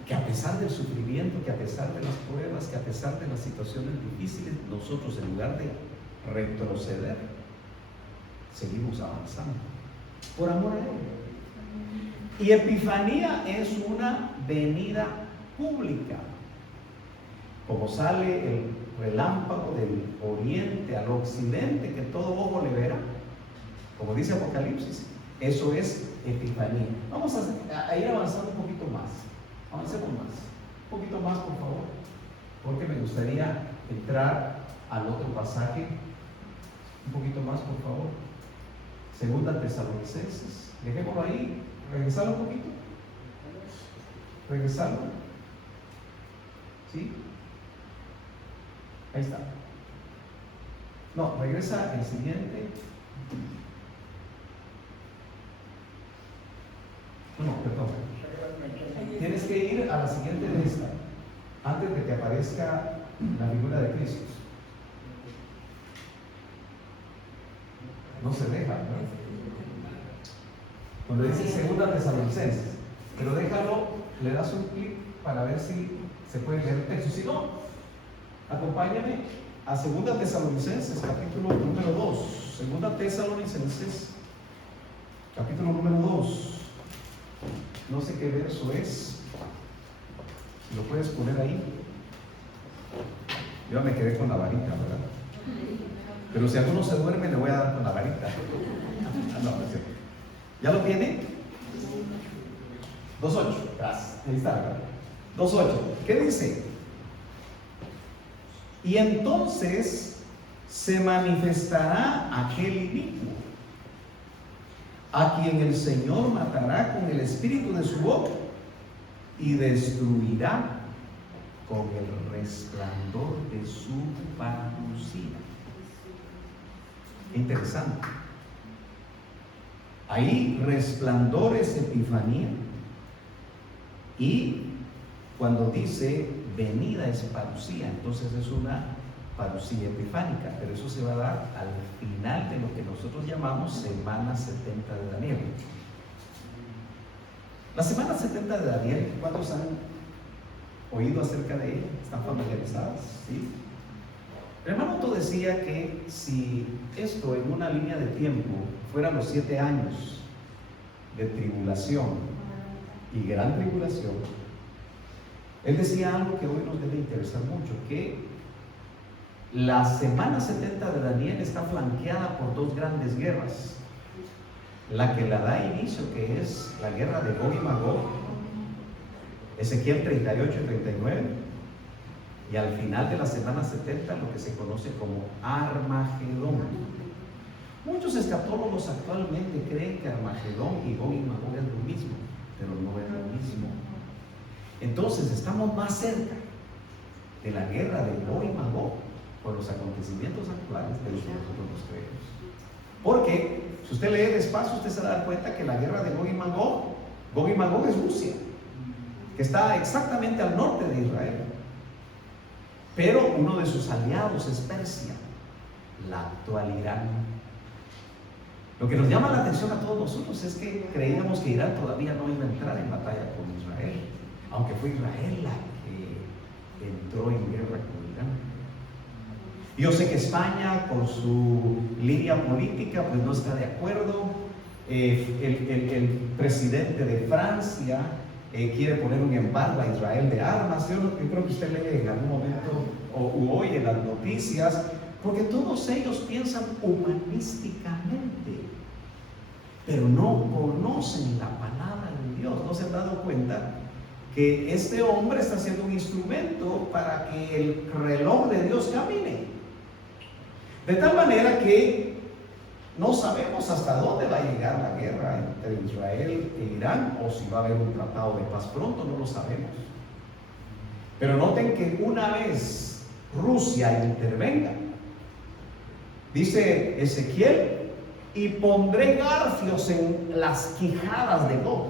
Que a pesar del sufrimiento, que a pesar de las pruebas, que a pesar de las situaciones difíciles, nosotros en lugar de retroceder, seguimos avanzando por amor a Él. Y Epifanía es una venida pública. Como sale el relámpago del oriente al occidente, que todo ojo le verá, como dice Apocalipsis, eso es Epifanía. Vamos a ir avanzando un poquito más. Avancemos más. Un poquito más, por favor, porque me gustaría entrar al otro pasaje. Un poquito más, por favor. Segunda Tesalonicenses. Dejémoslo ahí. Regresarlo un poquito. Regresarlo. ¿Sí? Ahí está. No, regresa el siguiente. No, perdón. Tienes que ir a la siguiente de esta, antes de que aparezca la figura de Cristo. No se deja, ¿no? Cuando dice segunda Tesalonicenses, pero déjalo, le das un clic para ver si se puede leer el texto. Si no, acompáñame a segunda Tesalonicenses, capítulo número 2. Segunda Tesalonicenses, capítulo número 2. No sé qué verso es. Si lo puedes poner ahí. Yo me quedé con la varita, ¿verdad? Pero si alguno se duerme, le voy a dar con la varita. No, no sé. ¿Ya lo tiene? 2.8. Gracias. Ahí está, ¿verdad? 2.8. ¿Qué dice? Y entonces se manifestará aquel inicuo, a quien el Señor matará con el espíritu de su boca y destruirá con el resplandor de su parucía. Interesante. Ahí resplandor es epifanía, y cuando dice venida es parucía, entonces es una parucía epifánica, pero eso se va a dar al final de lo que nosotros llamamos semana 70 de Daniel. La semana 70 de Daniel, ¿cuántos han oído acerca de ella? ¿Están familiarizados? ¿Sí? El hermano Otto decía que si esto en una línea de tiempo fueran los 7 años de tribulación y gran tribulación, él decía algo que hoy nos debe interesar mucho, que la semana 70 de Daniel está flanqueada por 2 grandes guerras. La que la da inicio, que es la guerra de Gog y Magog, Ezequiel 38 y 39, y al final de la semana 70 lo que se conoce como Armagedón. Muchos escatólogos actualmente creen que Armagedón y Gog y Magog es lo mismo, pero no es lo mismo. Entonces estamos más cerca de la guerra de Gog y Magog por los acontecimientos actuales de los que nosotros nos creemos. Porque si usted lee despacio, usted se da cuenta que la guerra de Gog y Magog es Rusia, que está exactamente al norte de Israel. Pero uno de sus aliados es Persia, la actual Irán. Lo que nos llama la atención a todos nosotros es que creíamos que Irán todavía no iba a entrar en batalla con Israel, aunque fue Israel la que entró en guerra con Irán. Yo sé que España, con su línea política, pues no está de acuerdo. El presidente de Francia quiere poner un embargo a Israel de armas. Yo creo que usted lee en algún momento o oye las noticias, porque todos ellos piensan humanísticamente, pero no conocen la palabra de Dios. No se han dado cuenta que este hombre está siendo un instrumento para que el reloj de Dios camine. De tal manera que no sabemos hasta dónde va a llegar la guerra entre Israel e Irán, o si va a haber un tratado de paz pronto, no lo sabemos. Pero noten que una vez Rusia intervenga, dice Ezequiel, y pondré garfios en las quijadas de Gog.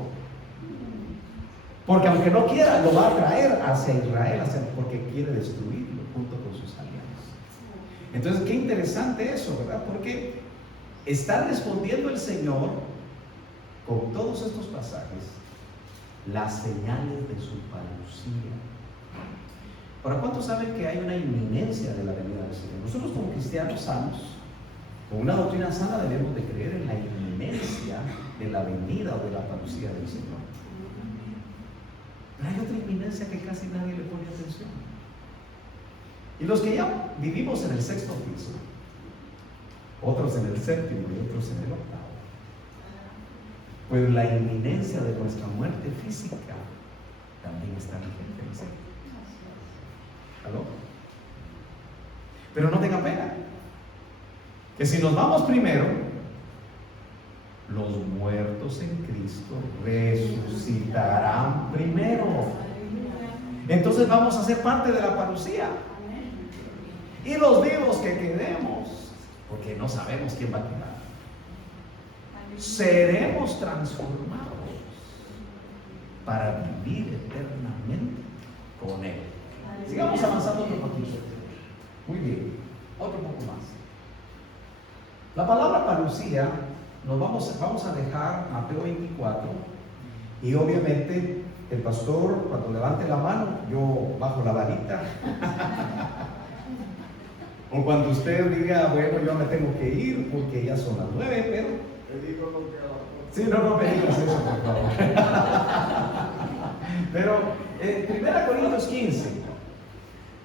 Porque aunque no quiera, lo va a traer hacia Israel, porque quiere destruirlo junto con sus aliados. Entonces, qué interesante eso, ¿verdad? Porque está respondiendo el Señor con todos estos pasajes las señales de su parucía. Ahora, ¿cuántos saben que hay una inminencia de la venida del Señor? Nosotros como cristianos sanos, con una doctrina sana, debemos de creer en la inminencia de la venida o de la parucía del Señor. Pero hay otra inminencia que casi nadie le pone atención. Y los que ya vivimos en el 6º piso, otros en el 7º y otros en el 8º, pues la inminencia de nuestra muerte física también está vigente en el 6º. ¿Aló? Pero no tenga pena, que si nos vamos primero, los muertos en Cristo resucitarán primero. Entonces vamos a ser parte de la parucía. Y los vivos que quedemos, porque no sabemos quién va a quedar, seremos transformados para vivir eternamente con Él. Sigamos avanzando otro poquito. Muy bien, otro poco más. La palabra parucía, vamos a dejar Mateo 24, y obviamente el pastor, cuando levante la mano, yo bajo la varita. O cuando usted diga, bueno, yo me tengo que ir porque ya son las 9, pero... Sí, no me digas eso, por favor. Pero, 1 Corintios 15.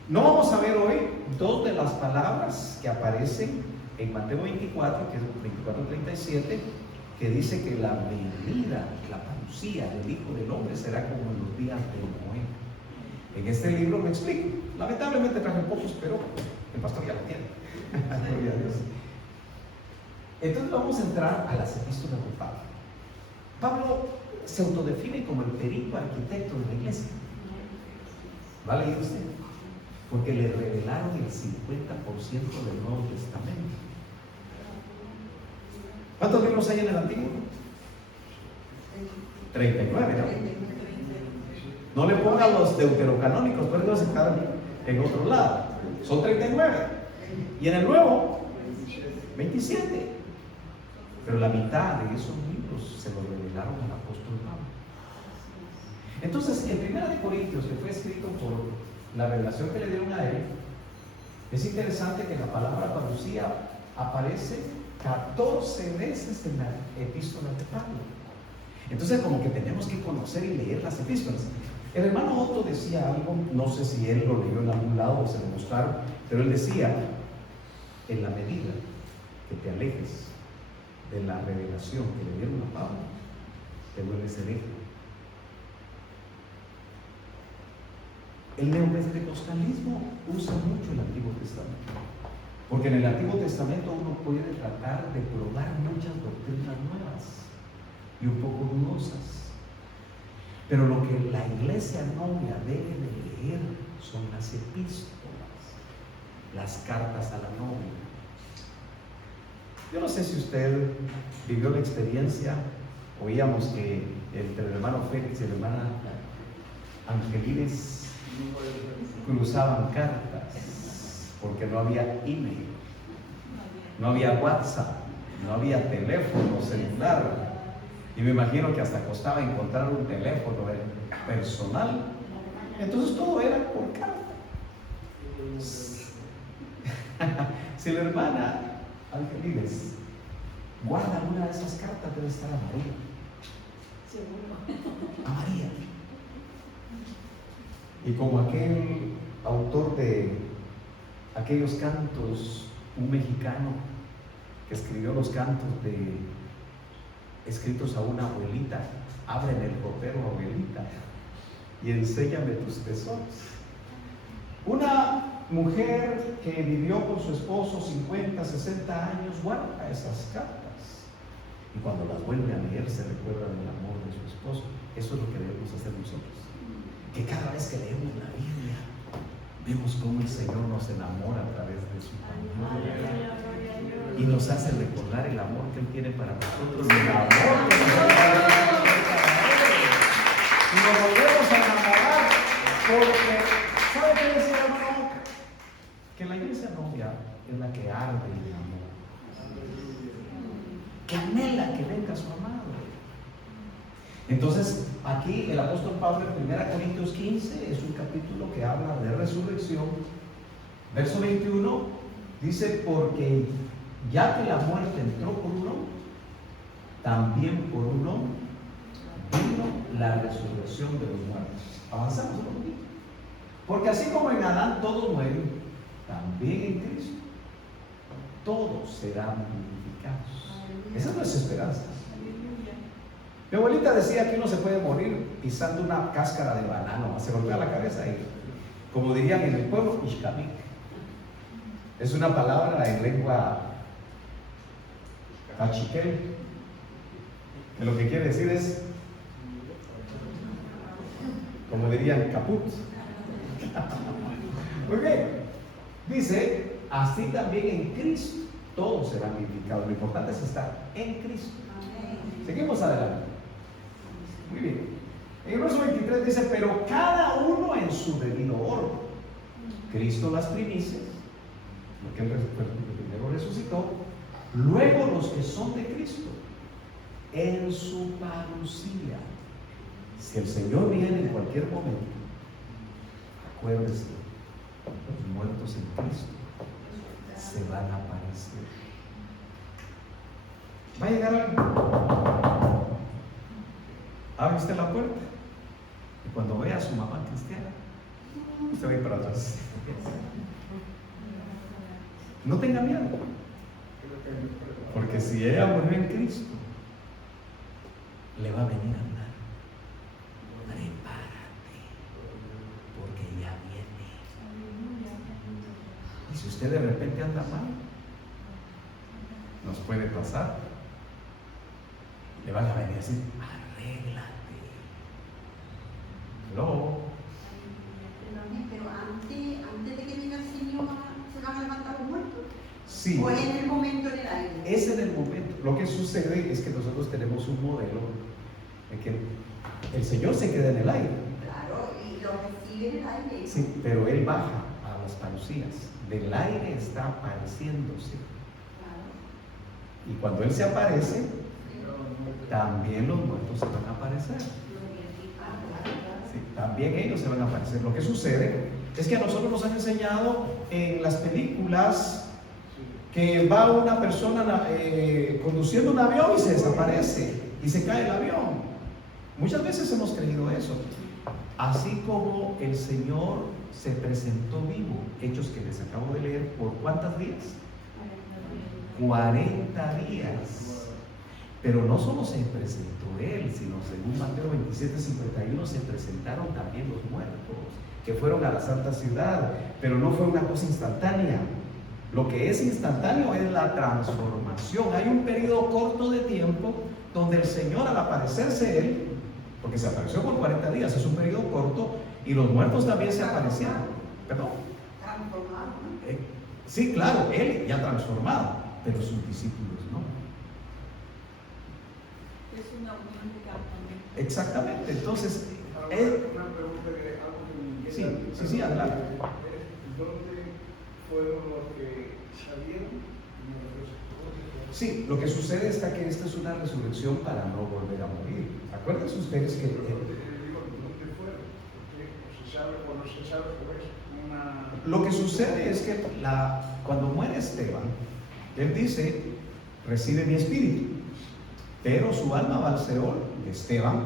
No vamos a ver hoy dos de las palabras que aparecen en Mateo 24, que es 24:37, que dice que la venida, la parucía del Hijo del Hombre será como en los días de Noé. En este libro lo explico. Lamentablemente traje pocos, pero el pastor ya lo tiene. Gloria a Dios. Entonces vamos a entrar a las epístolas de Pablo. Pablo se autodefine como el perito arquitecto de la iglesia. ¿Lo ha leído usted? Porque le revelaron el 50% del Nuevo Testamento. ¿Cuántos libros hay en el Antiguo? 39, ¿no? No le pongan los deuterocanónicos, pero ellos están en otro lado. Son 39. Y en el Nuevo, 27. Pero la mitad de esos libros se los revelaron al apóstol Pablo. Entonces, en 1 Corintios, que fue escrito por la revelación que le dieron a él, es interesante que la palabra parucía aparece 14 veces en la epístola de Pablo. Entonces, como que tenemos que conocer y leer las epístolas. El hermano Otto decía algo, no sé si él lo leyó en algún lado o se lo mostraron, pero él decía, en la medida que te alejes de la revelación que le dieron a Pablo, te vuelves hereje. El neopentecostalismo usa mucho el Antiguo Testamento, porque en el Antiguo Testamento uno puede tratar de probar muchas doctrinas nuevas y un poco dudosas, pero lo que la iglesia novia debe de leer son las epístolas, las cartas a la novia. Yo no sé si usted vivió la experiencia, oíamos que entre el hermano Félix y la hermana Angelides cruzaban cartas porque no había email, no había WhatsApp, no había teléfono celular, y me imagino que hasta costaba encontrar un teléfono personal. Entonces todo era por carta. Si la hermana Angelides guarda una de esas cartas, debe estar a María. A María. Y como aquel autor de aquellos cantos, un mexicano que escribió los cantos escritos a una abuelita, ábreme el ropero, abuelita, y enséñame tus tesoros. Una mujer que vivió con su esposo 50, 60 años guarda esas cartas, y cuando las vuelve a leer se recuerda del amor de su esposo. Eso es lo que debemos hacer nosotros, que cada vez que leemos la Biblia vemos cómo el Señor nos enamora a través de su palabra y nos hace recordar el amor que Él tiene para nosotros, el amor que nos tiene para Él, y nos volvemos a enamorar porque, ¿sabe qué decía el hermano? Que la iglesia novia es la que arde en amor, que anhela que venga su amado. Entonces, aquí el apóstol Pablo en 1 Corintios 15 es un capítulo que habla de resurrección. Verso 21 dice, porque ya que la muerte entró por un hombre, también por un hombre vino la resurrección de los muertos. Avanzamos un poquito. Porque así como en Adán todos mueren, también en Cristo todos serán vivificados. Esa es nuestra esperanza. Mi abuelita decía que uno se puede morir pisando una cáscara de banano, se golpea la cabeza y, como dirían en el pueblo, ishkamik. Es una palabra en lengua cachiquel, que lo que quiere decir es, como dirían, caput. Muy bien, dice, así también en Cristo todos serán vivificados. Lo importante es estar en Cristo. Seguimos adelante. Muy bien. En el verso 23 dice, pero cada uno en su debido orden. Cristo las primicias, porque Él primero resucitó, luego los que son de Cristo, en su parucía. Si el Señor viene en cualquier momento, acuérdese, los muertos en Cristo se van a aparecer. Va a llegar algo. Abre usted la puerta y cuando vea a su mamá cristiana, usted va a ir para atrás. No tenga miedo, porque si ella murió en Cristo, le va a venir a hablar. Prepárate, porque ya viene. Y si usted de repente anda mal, nos puede pasar. Le van a venir a decir, arréglate. No. Pero antes de que venga el Señor, ¿se van a levantar los muertos? Sí. ¿O en el momento en el aire? Es en el momento. Lo que sucede es que nosotros tenemos un modelo de que el Señor se queda en el aire. Claro, y lo recibe en el aire. Sí, pero Él baja a las parucías. Del aire está apareciéndose. Claro. Y cuando Él se aparece, también los muertos se van a aparecer. Sí, también ellos se van a aparecer. Lo que sucede es que a nosotros nos han enseñado en las películas que va una persona conduciendo un avión y se desaparece y se cae el avión. Muchas veces hemos creído eso. Así como el Señor se presentó vivo, hechos que les acabo de leer, ¿por cuántos días? 40 días. Pero no solo se presentó Él, sino según Mateo 27:51 se presentaron también los muertos, que fueron a la santa ciudad, pero no fue una cosa instantánea. Lo que es instantáneo es la transformación. Hay un periodo corto de tiempo donde el Señor, al aparecerse Él, porque se apareció por 40 días, es un periodo corto, y los muertos también se aparecieron. ¿Perdón? Transformado, ¿no? Sí, claro, Él ya transformado, pero sus discípulos no. Es una unión de campamento. Exactamente, entonces, Una pregunta que algo que me inquieta. sí, adelante. ¿Dónde fueron los que salieron? Sí, lo que sucede es que esta es una resurrección para no volver a morir. Acuérdense ustedes que ¿Dónde fueron? Porque se sabe o no se sabe, pues, una... lo que sucede es que cuando muere Esteban, él dice, recibe mi espíritu, pero su alma va al Seol de Esteban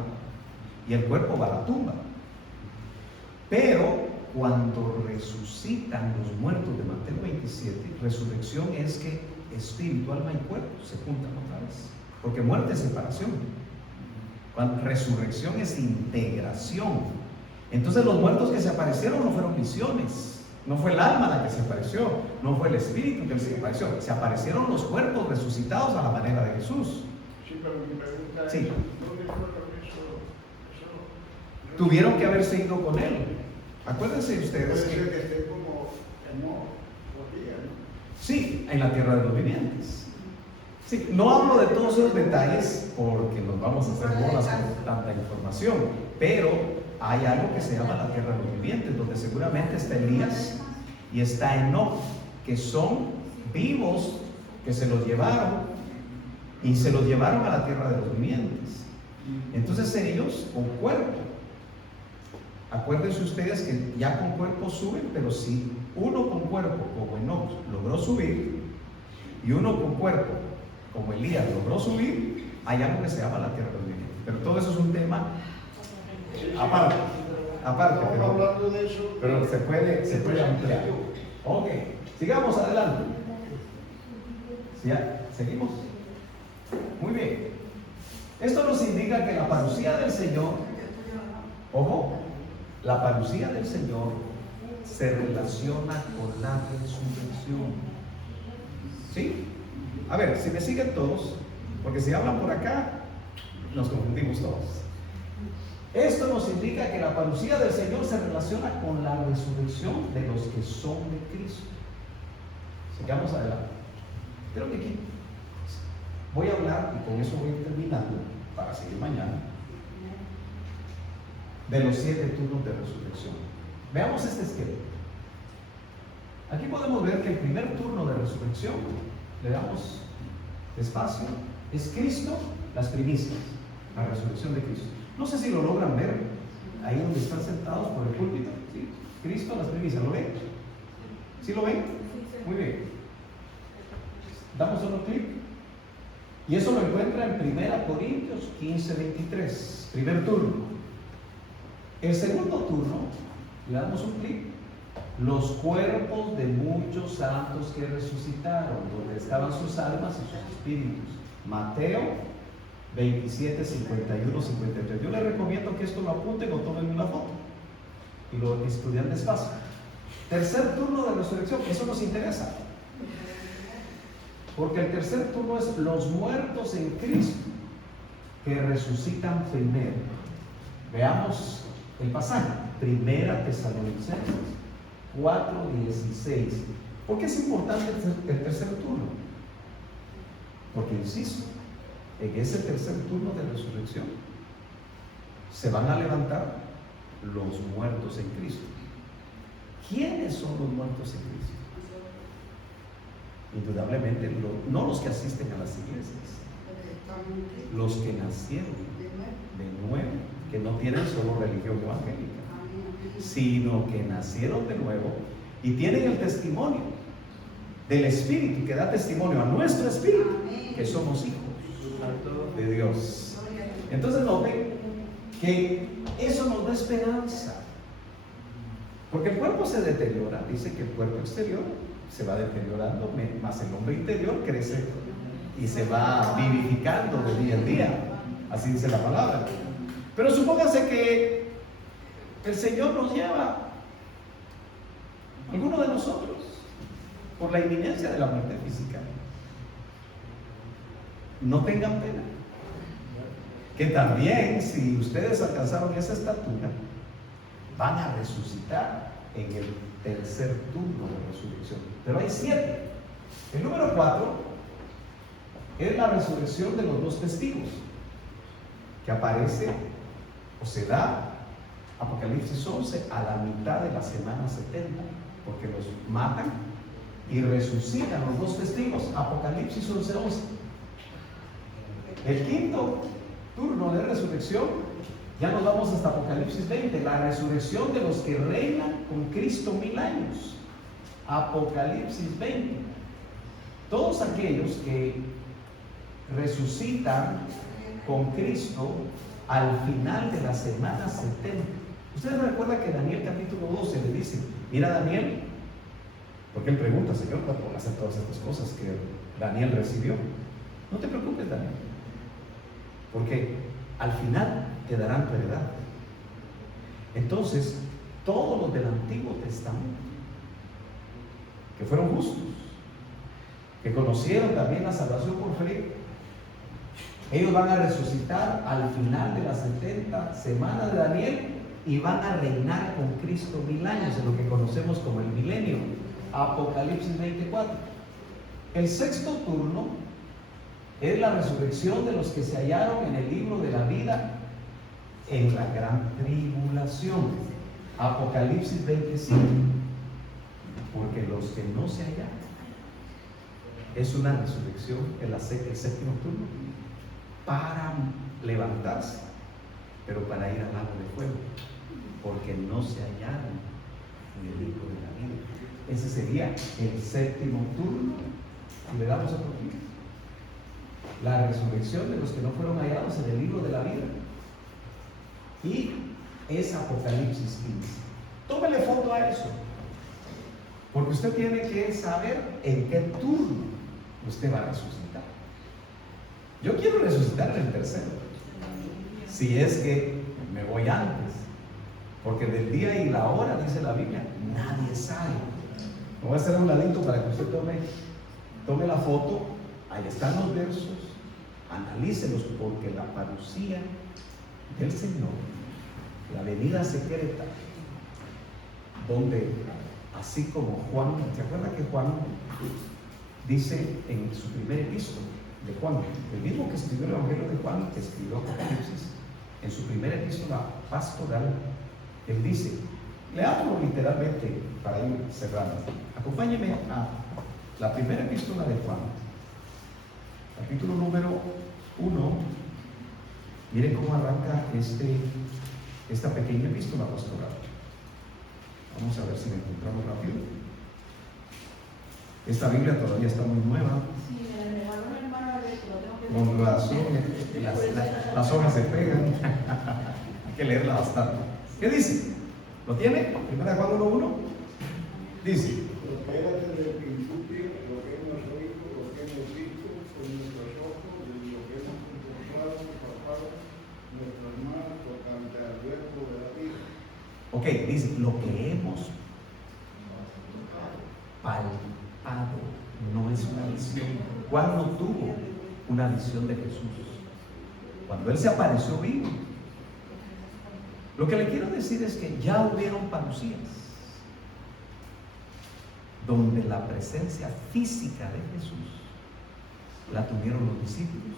y el cuerpo va a la tumba. Pero cuando resucitan los muertos de Mateo 27, resurrección es que espíritu, alma y cuerpo se juntan otra vez, porque muerte es separación. Cuando resurrección es integración. Entonces los muertos que se aparecieron no fueron visiones, no fue el alma la que se apareció, no fue el espíritu que se apareció, se aparecieron los cuerpos resucitados a la manera de Jesús. Sí, pero mi pregunta es, Sí. ¿dónde fueron eso? Tuvieron que haberse ido con él. Acuérdense ustedes Puede ser que que esté como no podía, ¿no? sí, en la tierra de los vivientes. Sí, no hablo de todos esos detalles porque nos vamos a hacer bolas con tanta información, pero hay algo que se llama la tierra de los vivientes, donde seguramente está Elías y está Enoc, que son vivos que se los llevaron y se los llevaron a la tierra de los vivientes. Entonces ellos con cuerpo, acuérdense ustedes que ya con cuerpo suben, pero si uno con cuerpo como Enoc logró subir y uno con cuerpo como Elías logró subir, hay algo que se llama la tierra de los vivientes. Pero todo eso es un tema aparte, Estamos hablando de eso. pero se puede ampliar. Ok, sigamos adelante. ¿Ya? ¿Seguimos? Muy bien. Esto nos indica que la parucía del Señor, ojo, la parucía del Señor se relaciona con la resurrección. ¿Sí? A ver, si me siguen todos, porque si hablan por acá, nos confundimos todos. Esto nos indica que la parucía del Señor se relaciona con la resurrección de los que son de Cristo. Sigamos adelante. Creo que aquí voy a hablar, y con eso voy terminando, para seguir mañana, de los 7 turnos de resurrección. Veamos este esquema. Aquí podemos ver que el primer turno de resurrección, le damos despacio, es Cristo, las primicias, la resurrección de Cristo. No sé si lo logran ver ahí donde están sentados por el púlpito. ¿Sí? Cristo, las primicias, ¿lo ven? ¿Sí lo ven? Muy bien. Damos otro clic. Y eso lo encuentra en 1 Corintios 15:23, primer turno. El segundo turno, le damos un clic, los cuerpos de muchos santos que resucitaron, donde estaban sus almas y sus espíritus. Mateo 27, 51, 53. Yo les recomiendo que esto lo apunten o tomen una foto y lo estudian despacio. Tercer turno de resurrección, eso nos interesa. Porque el tercer turno es los muertos en Cristo que resucitan primero. Veamos el pasaje. 1 Tesalonicenses 4:16. ¿Por qué es importante el tercer turno? Porque, insisto, en ese tercer turno de resurrección se van a levantar los muertos en Cristo. ¿Quiénes son los muertos en Cristo? Indudablemente no los que asisten a las iglesias, los que nacieron de nuevo, que no tienen solo religión evangélica, sino que nacieron de nuevo y tienen el testimonio del Espíritu, que da testimonio a nuestro espíritu que somos hijos de Dios. Entonces noten que eso nos da esperanza, porque el cuerpo se deteriora. Dice que el cuerpo exterior se va deteriorando, más el hombre interior crece y se va vivificando de día en día, así dice la palabra. Pero supóngase que el Señor nos lleva, alguno de nosotros, por la inminencia de la muerte física. No tengan pena, que también, si ustedes alcanzaron esa estatura, van a resucitar en el tercer turno de resurrección. Pero hay 7. El número 4 es la resurrección de los 2 testigos, que aparece o se da Apocalipsis 11 a la mitad de la semana 70, porque los matan y resucitan los 2 testigos. Apocalipsis 11:11. El quinto turno de resurrección, ya nos vamos hasta Apocalipsis 20, la resurrección de los que reinan con Cristo 1000 años. Apocalipsis 20. Todos aquellos que resucitan con Cristo al final de la semana 70. Ustedes recuerdan que Daniel capítulo 12 le dice: mira, Daniel, porque él pregunta: Señor, ¿cuándo hacen todas estas cosas que Daniel recibió? No te preocupes, Daniel, porque al final te darán tu heredad. Entonces, todos los del Antiguo Testamento, que fueron justos, que conocieron también la salvación por fe, ellos van a resucitar al final de las 70 semanas de Daniel y van a reinar con Cristo 1000 años, en lo que conocemos como el milenio. Apocalipsis 24. El sexto turno es la resurrección de los que se hallaron en el libro de la vida en la gran tribulación. Apocalipsis 25. Porque los que no se hallaron, es una resurrección en el séptimo turno, para levantarse, pero para ir al lago de fuego, porque no se hallaron en el libro de la vida. Ese sería el séptimo turno. Y le damos otro clic. La resurrección de los que no fueron hallados en el libro de la vida. Y es Apocalipsis 15. Tómele foto a eso, porque usted tiene que saber en qué turno usted va a resucitar. Yo quiero resucitar en el tercero, si es que me voy antes, porque del día y la hora, dice la Biblia, nadie sabe. Me voy a hacer un ladito para que usted tome la foto. Ahí están los versos, analícelos, porque la parucía del Señor, la venida secreta, donde así como Juan, ¿se acuerda que Juan dice en su primer epístola de Juan, el mismo que escribió el Evangelio de Juan, que escribió Apocalipsis, en su primera epístola pastoral, él dice, leámoslo literalmente para ir cerrando. Acompáñeme a la primera epístola de Juan, capítulo número 1. Miren cómo arranca esta pequeña epístola pastoral. Vamos a ver si la encontramos rápido. Esta Biblia todavía está muy nueva. Sí, me la regaló un hermano a ver, lo tengo que Con razón, las hojas se pegan. Hay que leerla bastante. ¿Qué dice? ¿Lo tiene? Primera Juan 1:1. Dice: Lo que era desde el principio, lo que hemos oído, lo que hemos visto con nuestros ojos, y lo que hemos contemplado, palpado nuestras manos tocante al verbo de la vida. Ok, dice, lo que hemos palpado, no es una visión. Juan no tuvo una visión de Jesús. Cuando Él se apareció vivo. Lo que le quiero decir es que ya hubieron parucías donde la presencia física de Jesús la tuvieron los discípulos.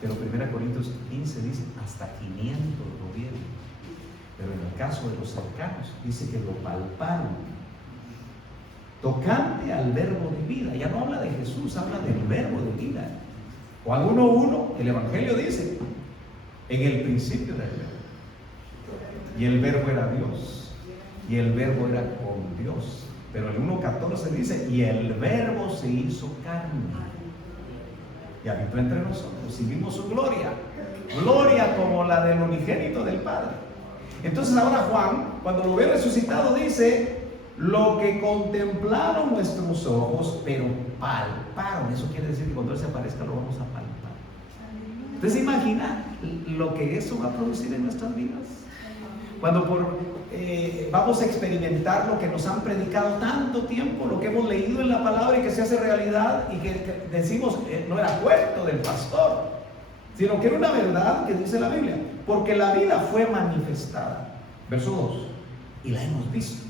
Pero 1 Corintios 15 dice, hasta 500 lo vieron. Pero en el caso de los cercanos, dice que lo palparon. Tocante al verbo de vida. Ya no habla de Jesús, habla del verbo de vida. Juan 1:1, el Evangelio dice, en el principio era el verbo. Y el verbo era Dios. Y el verbo era con Dios. Pero el 1:14 dice, y el verbo se hizo carne. Y habitó entre nosotros. Y vimos su gloria. Gloria como la del unigénito del Padre. Entonces ahora Juan, cuando lo ve resucitado, dice, lo que contemplaron nuestros ojos, pero palparon. Eso quiere decir que cuando Él se aparezca lo vamos a palpar. ¿Usted se imagina lo que eso va a producir en nuestras vidas? Cuando vamos a experimentar lo que nos han predicado tanto tiempo, lo que hemos leído en la palabra y que se hace realidad y que decimos, no era cuento del pastor, sino que era una verdad que dice la Biblia, porque la vida fue manifestada. Verso 2, y la hemos visto.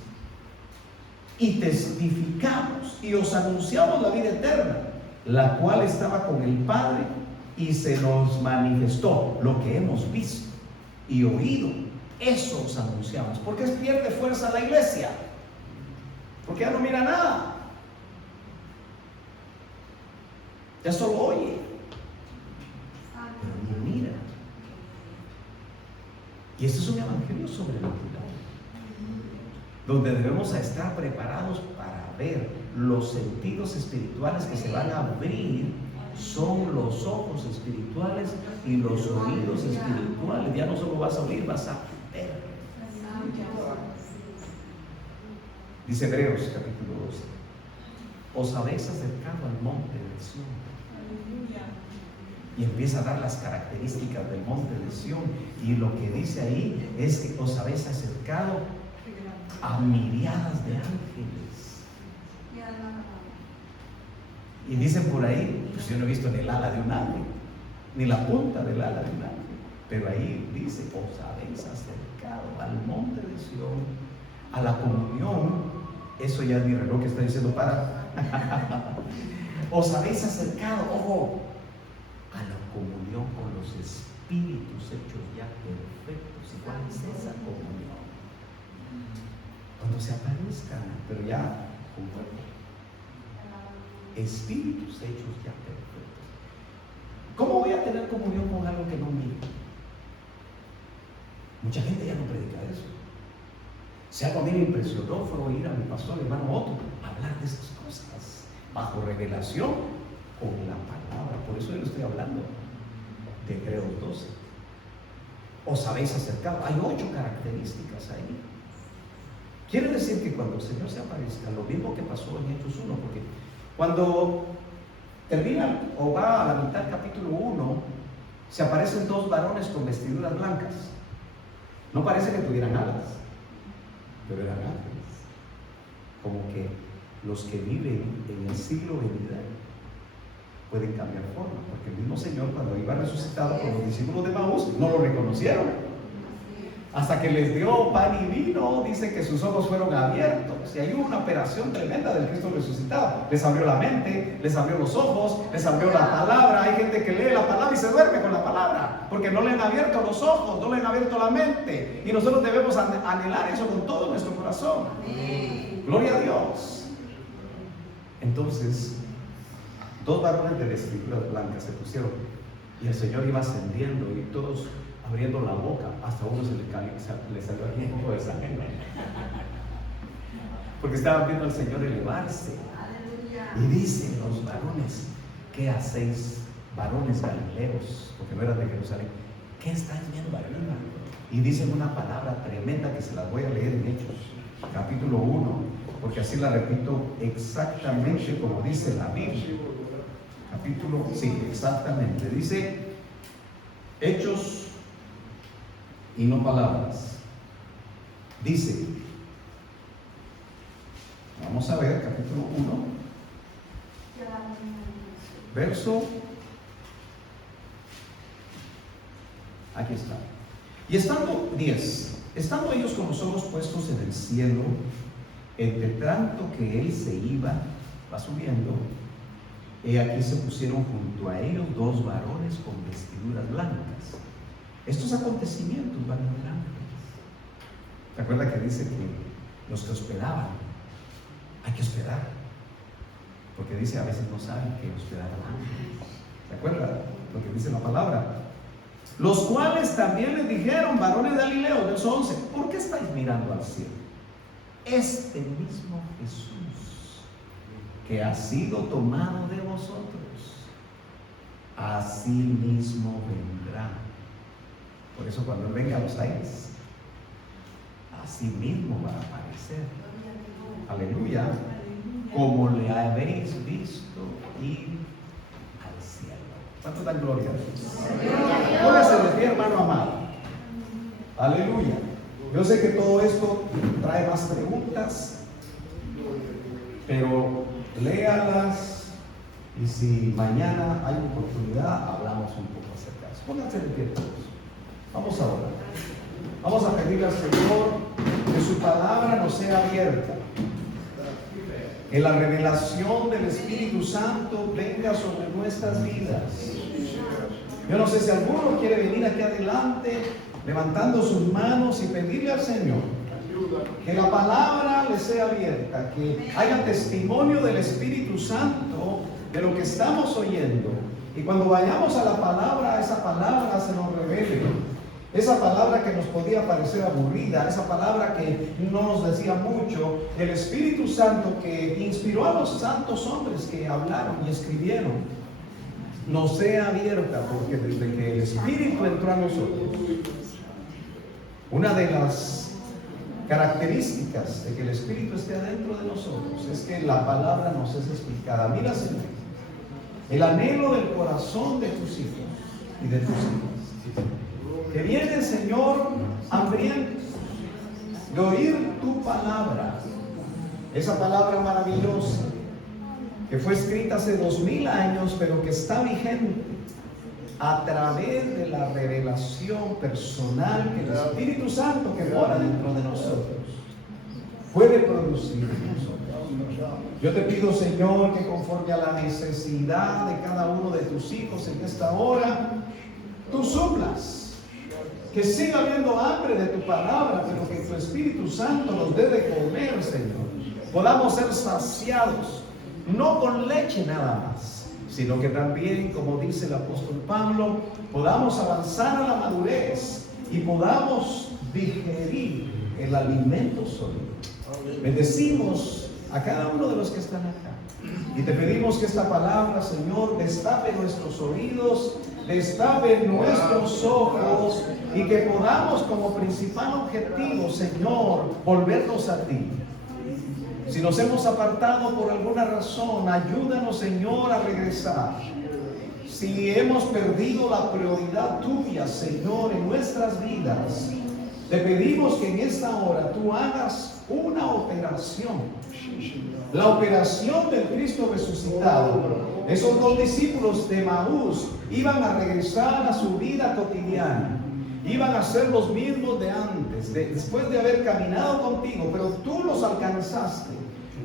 Y testificamos y os anunciamos la vida eterna, la cual estaba con el Padre y se nos manifestó. Lo que hemos visto y oído, eso os anunciamos. ¿Por qué pierde fuerza la iglesia? Porque ya no mira nada, ya solo oye, pero no mira. Y este es un evangelio sobrenatural, donde debemos estar preparados para ver los sentidos espirituales que se van a abrir. Son los ojos espirituales y los oídos espirituales. Ya no solo vas a oír, vas a ver. Dice Hebreos capítulo 12: os habéis acercado al monte de Sión. Y empieza a dar las características del monte de Sión. Y lo que dice ahí es que os habéis acercado a miriadas de ángeles. Y dicen por ahí, pues yo no he visto ni el ala de un ángel, ni la punta del ala de un ángel, pero ahí dice, os habéis acercado al monte de Sión, a la comunión. Eso ya es mi reloj que está diciendo para. Os habéis acercado, ojo, a la comunión con los espíritus hechos ya perfectos. ¿Y cuál es esa comunión? Cuando se aparezcan, pero ya con cuerpo. Espíritus hechos ya perfectos. ¿Cómo voy a tener comunión con algo que no miro? Mucha gente ya no predica eso. Si algo a mí me impresionó fue oír a mi pastor, hermano Otto, hablar de estas cosas bajo revelación con la palabra. Por eso yo le estoy hablando de Hebreos 12. Os habéis acercado. Hay 8 características ahí. Quiere decir que cuando el Señor se aparezca, lo mismo que pasó en Hechos 1, porque cuando termina o va a la mitad del capítulo 1, se aparecen 2 varones con vestiduras blancas. No parece que tuvieran alas, pero eran ángeles. Como que los que viven en el siglo venidero pueden cambiar forma, porque el mismo Señor, cuando iba resucitado con los discípulos de Maús, no lo reconocieron. hasta que les dio pan y vino, dice que sus ojos fueron abiertos. Y hay una operación tremenda del Cristo resucitado. Les abrió la mente, les abrió los ojos, les abrió la palabra. Hay gente que lee la palabra y se duerme con la palabra, porque no le han abierto los ojos, no le han abierto la mente. Y nosotros debemos anhelar eso con todo nuestro corazón. Gloria a Dios. Entonces, 2 varones de vestiduras blancas se pusieron, y el Señor iba ascendiendo y todos abriendo la boca, hasta uno le salió aquí un poco de sangre, porque estaban viendo al Señor elevarse. Y dicen los varones: ¿qué hacéis, varones galileos? Porque no eran de Jerusalén. ¿Qué estáis viendo arriba? Y dicen una palabra tremenda que se las voy a leer en Hechos, capítulo 1, porque así la repito exactamente como dice la Biblia. Capítulo, sí, exactamente. Dice Hechos y no palabras. Dice, vamos a ver, capítulo 1, verso, aquí está. Y estando 10, estando ellos con los ojos puestos en el cielo, entre tanto que él se va subiendo, he aquí se pusieron junto a ellos 2 varones con vestiduras blancas. Estos acontecimientos van a ser ángeles. ¿Te acuerdas que dice que los que hospedaban, hay que hospedar? Porque dice, a veces no saben que hospedaban ángeles. ¿Te acuerdas lo que dice la palabra? Los cuales también les dijeron, varones de Galileo, verso 11, ¿por qué estáis mirando al cielo? Este mismo Jesús que ha sido tomado de vosotros, así mismo vendrá. Por eso cuando Él venga a los aires, así mismo va a aparecer. Aleluya. Como le habéis visto ir al cielo. ¿Cuánto dan gloria a Dios? Póngase de pie, hermano amado. Aleluya. Yo sé que todo esto trae más preguntas, pero léalas, y si mañana hay oportunidad, hablamos un poco acerca de eso. Pónganse de pie todos. Vamos a orar. Vamos a pedirle al Señor que su palabra nos sea abierta, que la revelación del Espíritu Santo venga sobre nuestras vidas. Yo no sé si alguno quiere venir aquí adelante levantando sus manos y pedirle al Señor que la palabra le sea abierta, que haya testimonio del Espíritu Santo de lo que estamos oyendo, y cuando vayamos a la palabra, esa palabra se nos revele. Esa palabra que nos podía parecer aburrida, esa palabra que no nos decía mucho, el Espíritu Santo que inspiró a los santos hombres que hablaron y escribieron, nos sea abierta, porque desde que el Espíritu entró a nosotros, una de las características de que el Espíritu esté adentro de nosotros es que la palabra nos es explicada. Mira, Señor, el anhelo del corazón de tus hijos y de tus hijas, que vienen, Señor, hambrientos de oír tu palabra, esa palabra maravillosa que fue escrita hace 2000 años, pero que está vigente a través de la revelación personal que el Espíritu Santo que mora dentro de nosotros puede producir en nosotros. Yo te pido, Señor, que conforme a la necesidad de cada uno de tus hijos en esta hora, tú suplas. Que siga habiendo hambre de tu palabra, pero que tu Espíritu Santo nos dé de comer, Señor. Podamos ser saciados, no con leche nada más, sino que también, como dice el apóstol Pablo, podamos avanzar a la madurez y podamos digerir el alimento sólido. Bendecimos a cada uno de los que están acá y te pedimos que esta palabra, Señor, destape nuestros oídos, destape nuestros ojos, y que podamos como principal objetivo, Señor, volvernos a ti. Si nos hemos apartado por alguna razón, ayúdanos, Señor, a regresar. Si hemos perdido la prioridad tuya, Señor, en nuestras vidas, te pedimos que en esta hora tú hagas una operación, la operación del Cristo resucitado. Esos 2 discípulos de Maús iban a regresar a su vida cotidiana, iban a ser los mismos de antes, después de haber caminado contigo, pero tú los alcanzaste,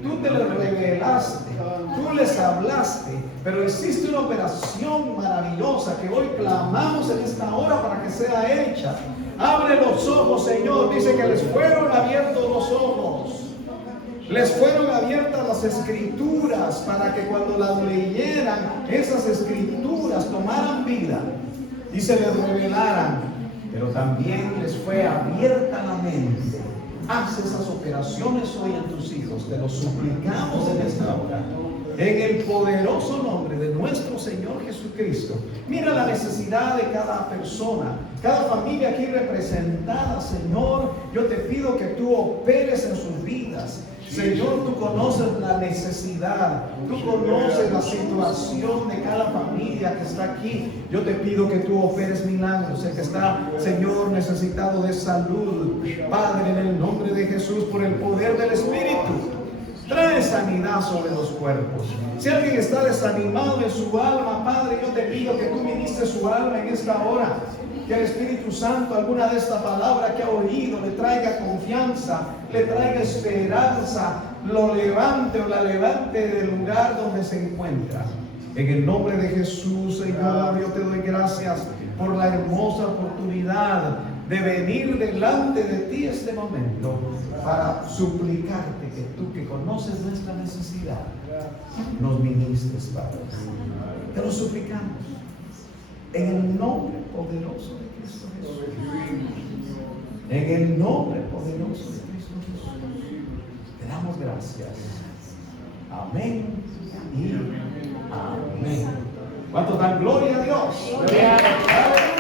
tú te les revelaste, tú les hablaste, pero existe una operación maravillosa que hoy clamamos en esta hora para que sea hecha. Abre los ojos, Señor. Dice que les fueron abiertos los ojos. Les fueron abiertas las escrituras para que cuando las leyeran, esas escrituras tomaran vida y se les revelaran. Pero también les fue abierta la mente. Haz esas operaciones hoy en tus hijos. Te lo suplicamos en esta hora. En el poderoso nombre de nuestro Señor Jesucristo. Mira la necesidad de cada persona, cada familia aquí representada, Señor. Yo te pido que tú operes en sus vidas. Señor, tú conoces la necesidad, tú conoces la situación de cada familia que está aquí. Yo te pido que tú operes milagros. El que está, Señor, necesitado de salud, Padre, en el nombre de Jesús, por el poder del Espíritu, trae sanidad sobre los cuerpos. Si alguien está desanimado en su alma, Padre, yo te pido que tú ministres su alma en esta hora. Que el Espíritu Santo, alguna de esta palabra que ha oído, le traiga confianza, le traiga esperanza, lo levante o la levante del lugar donde se encuentra. En el nombre de Jesús, Señor, yo te doy gracias por la hermosa oportunidad de venir delante de ti este momento para suplicarte que tú, que conoces nuestra necesidad, nos ministres, Padre. Te lo suplicamos en el nombre poderoso de Cristo Jesús. En el nombre poderoso de Cristo Jesús. Te damos gracias. Amén y amén. ¿Cuántos dan gloria a Dios? Gloria a Dios.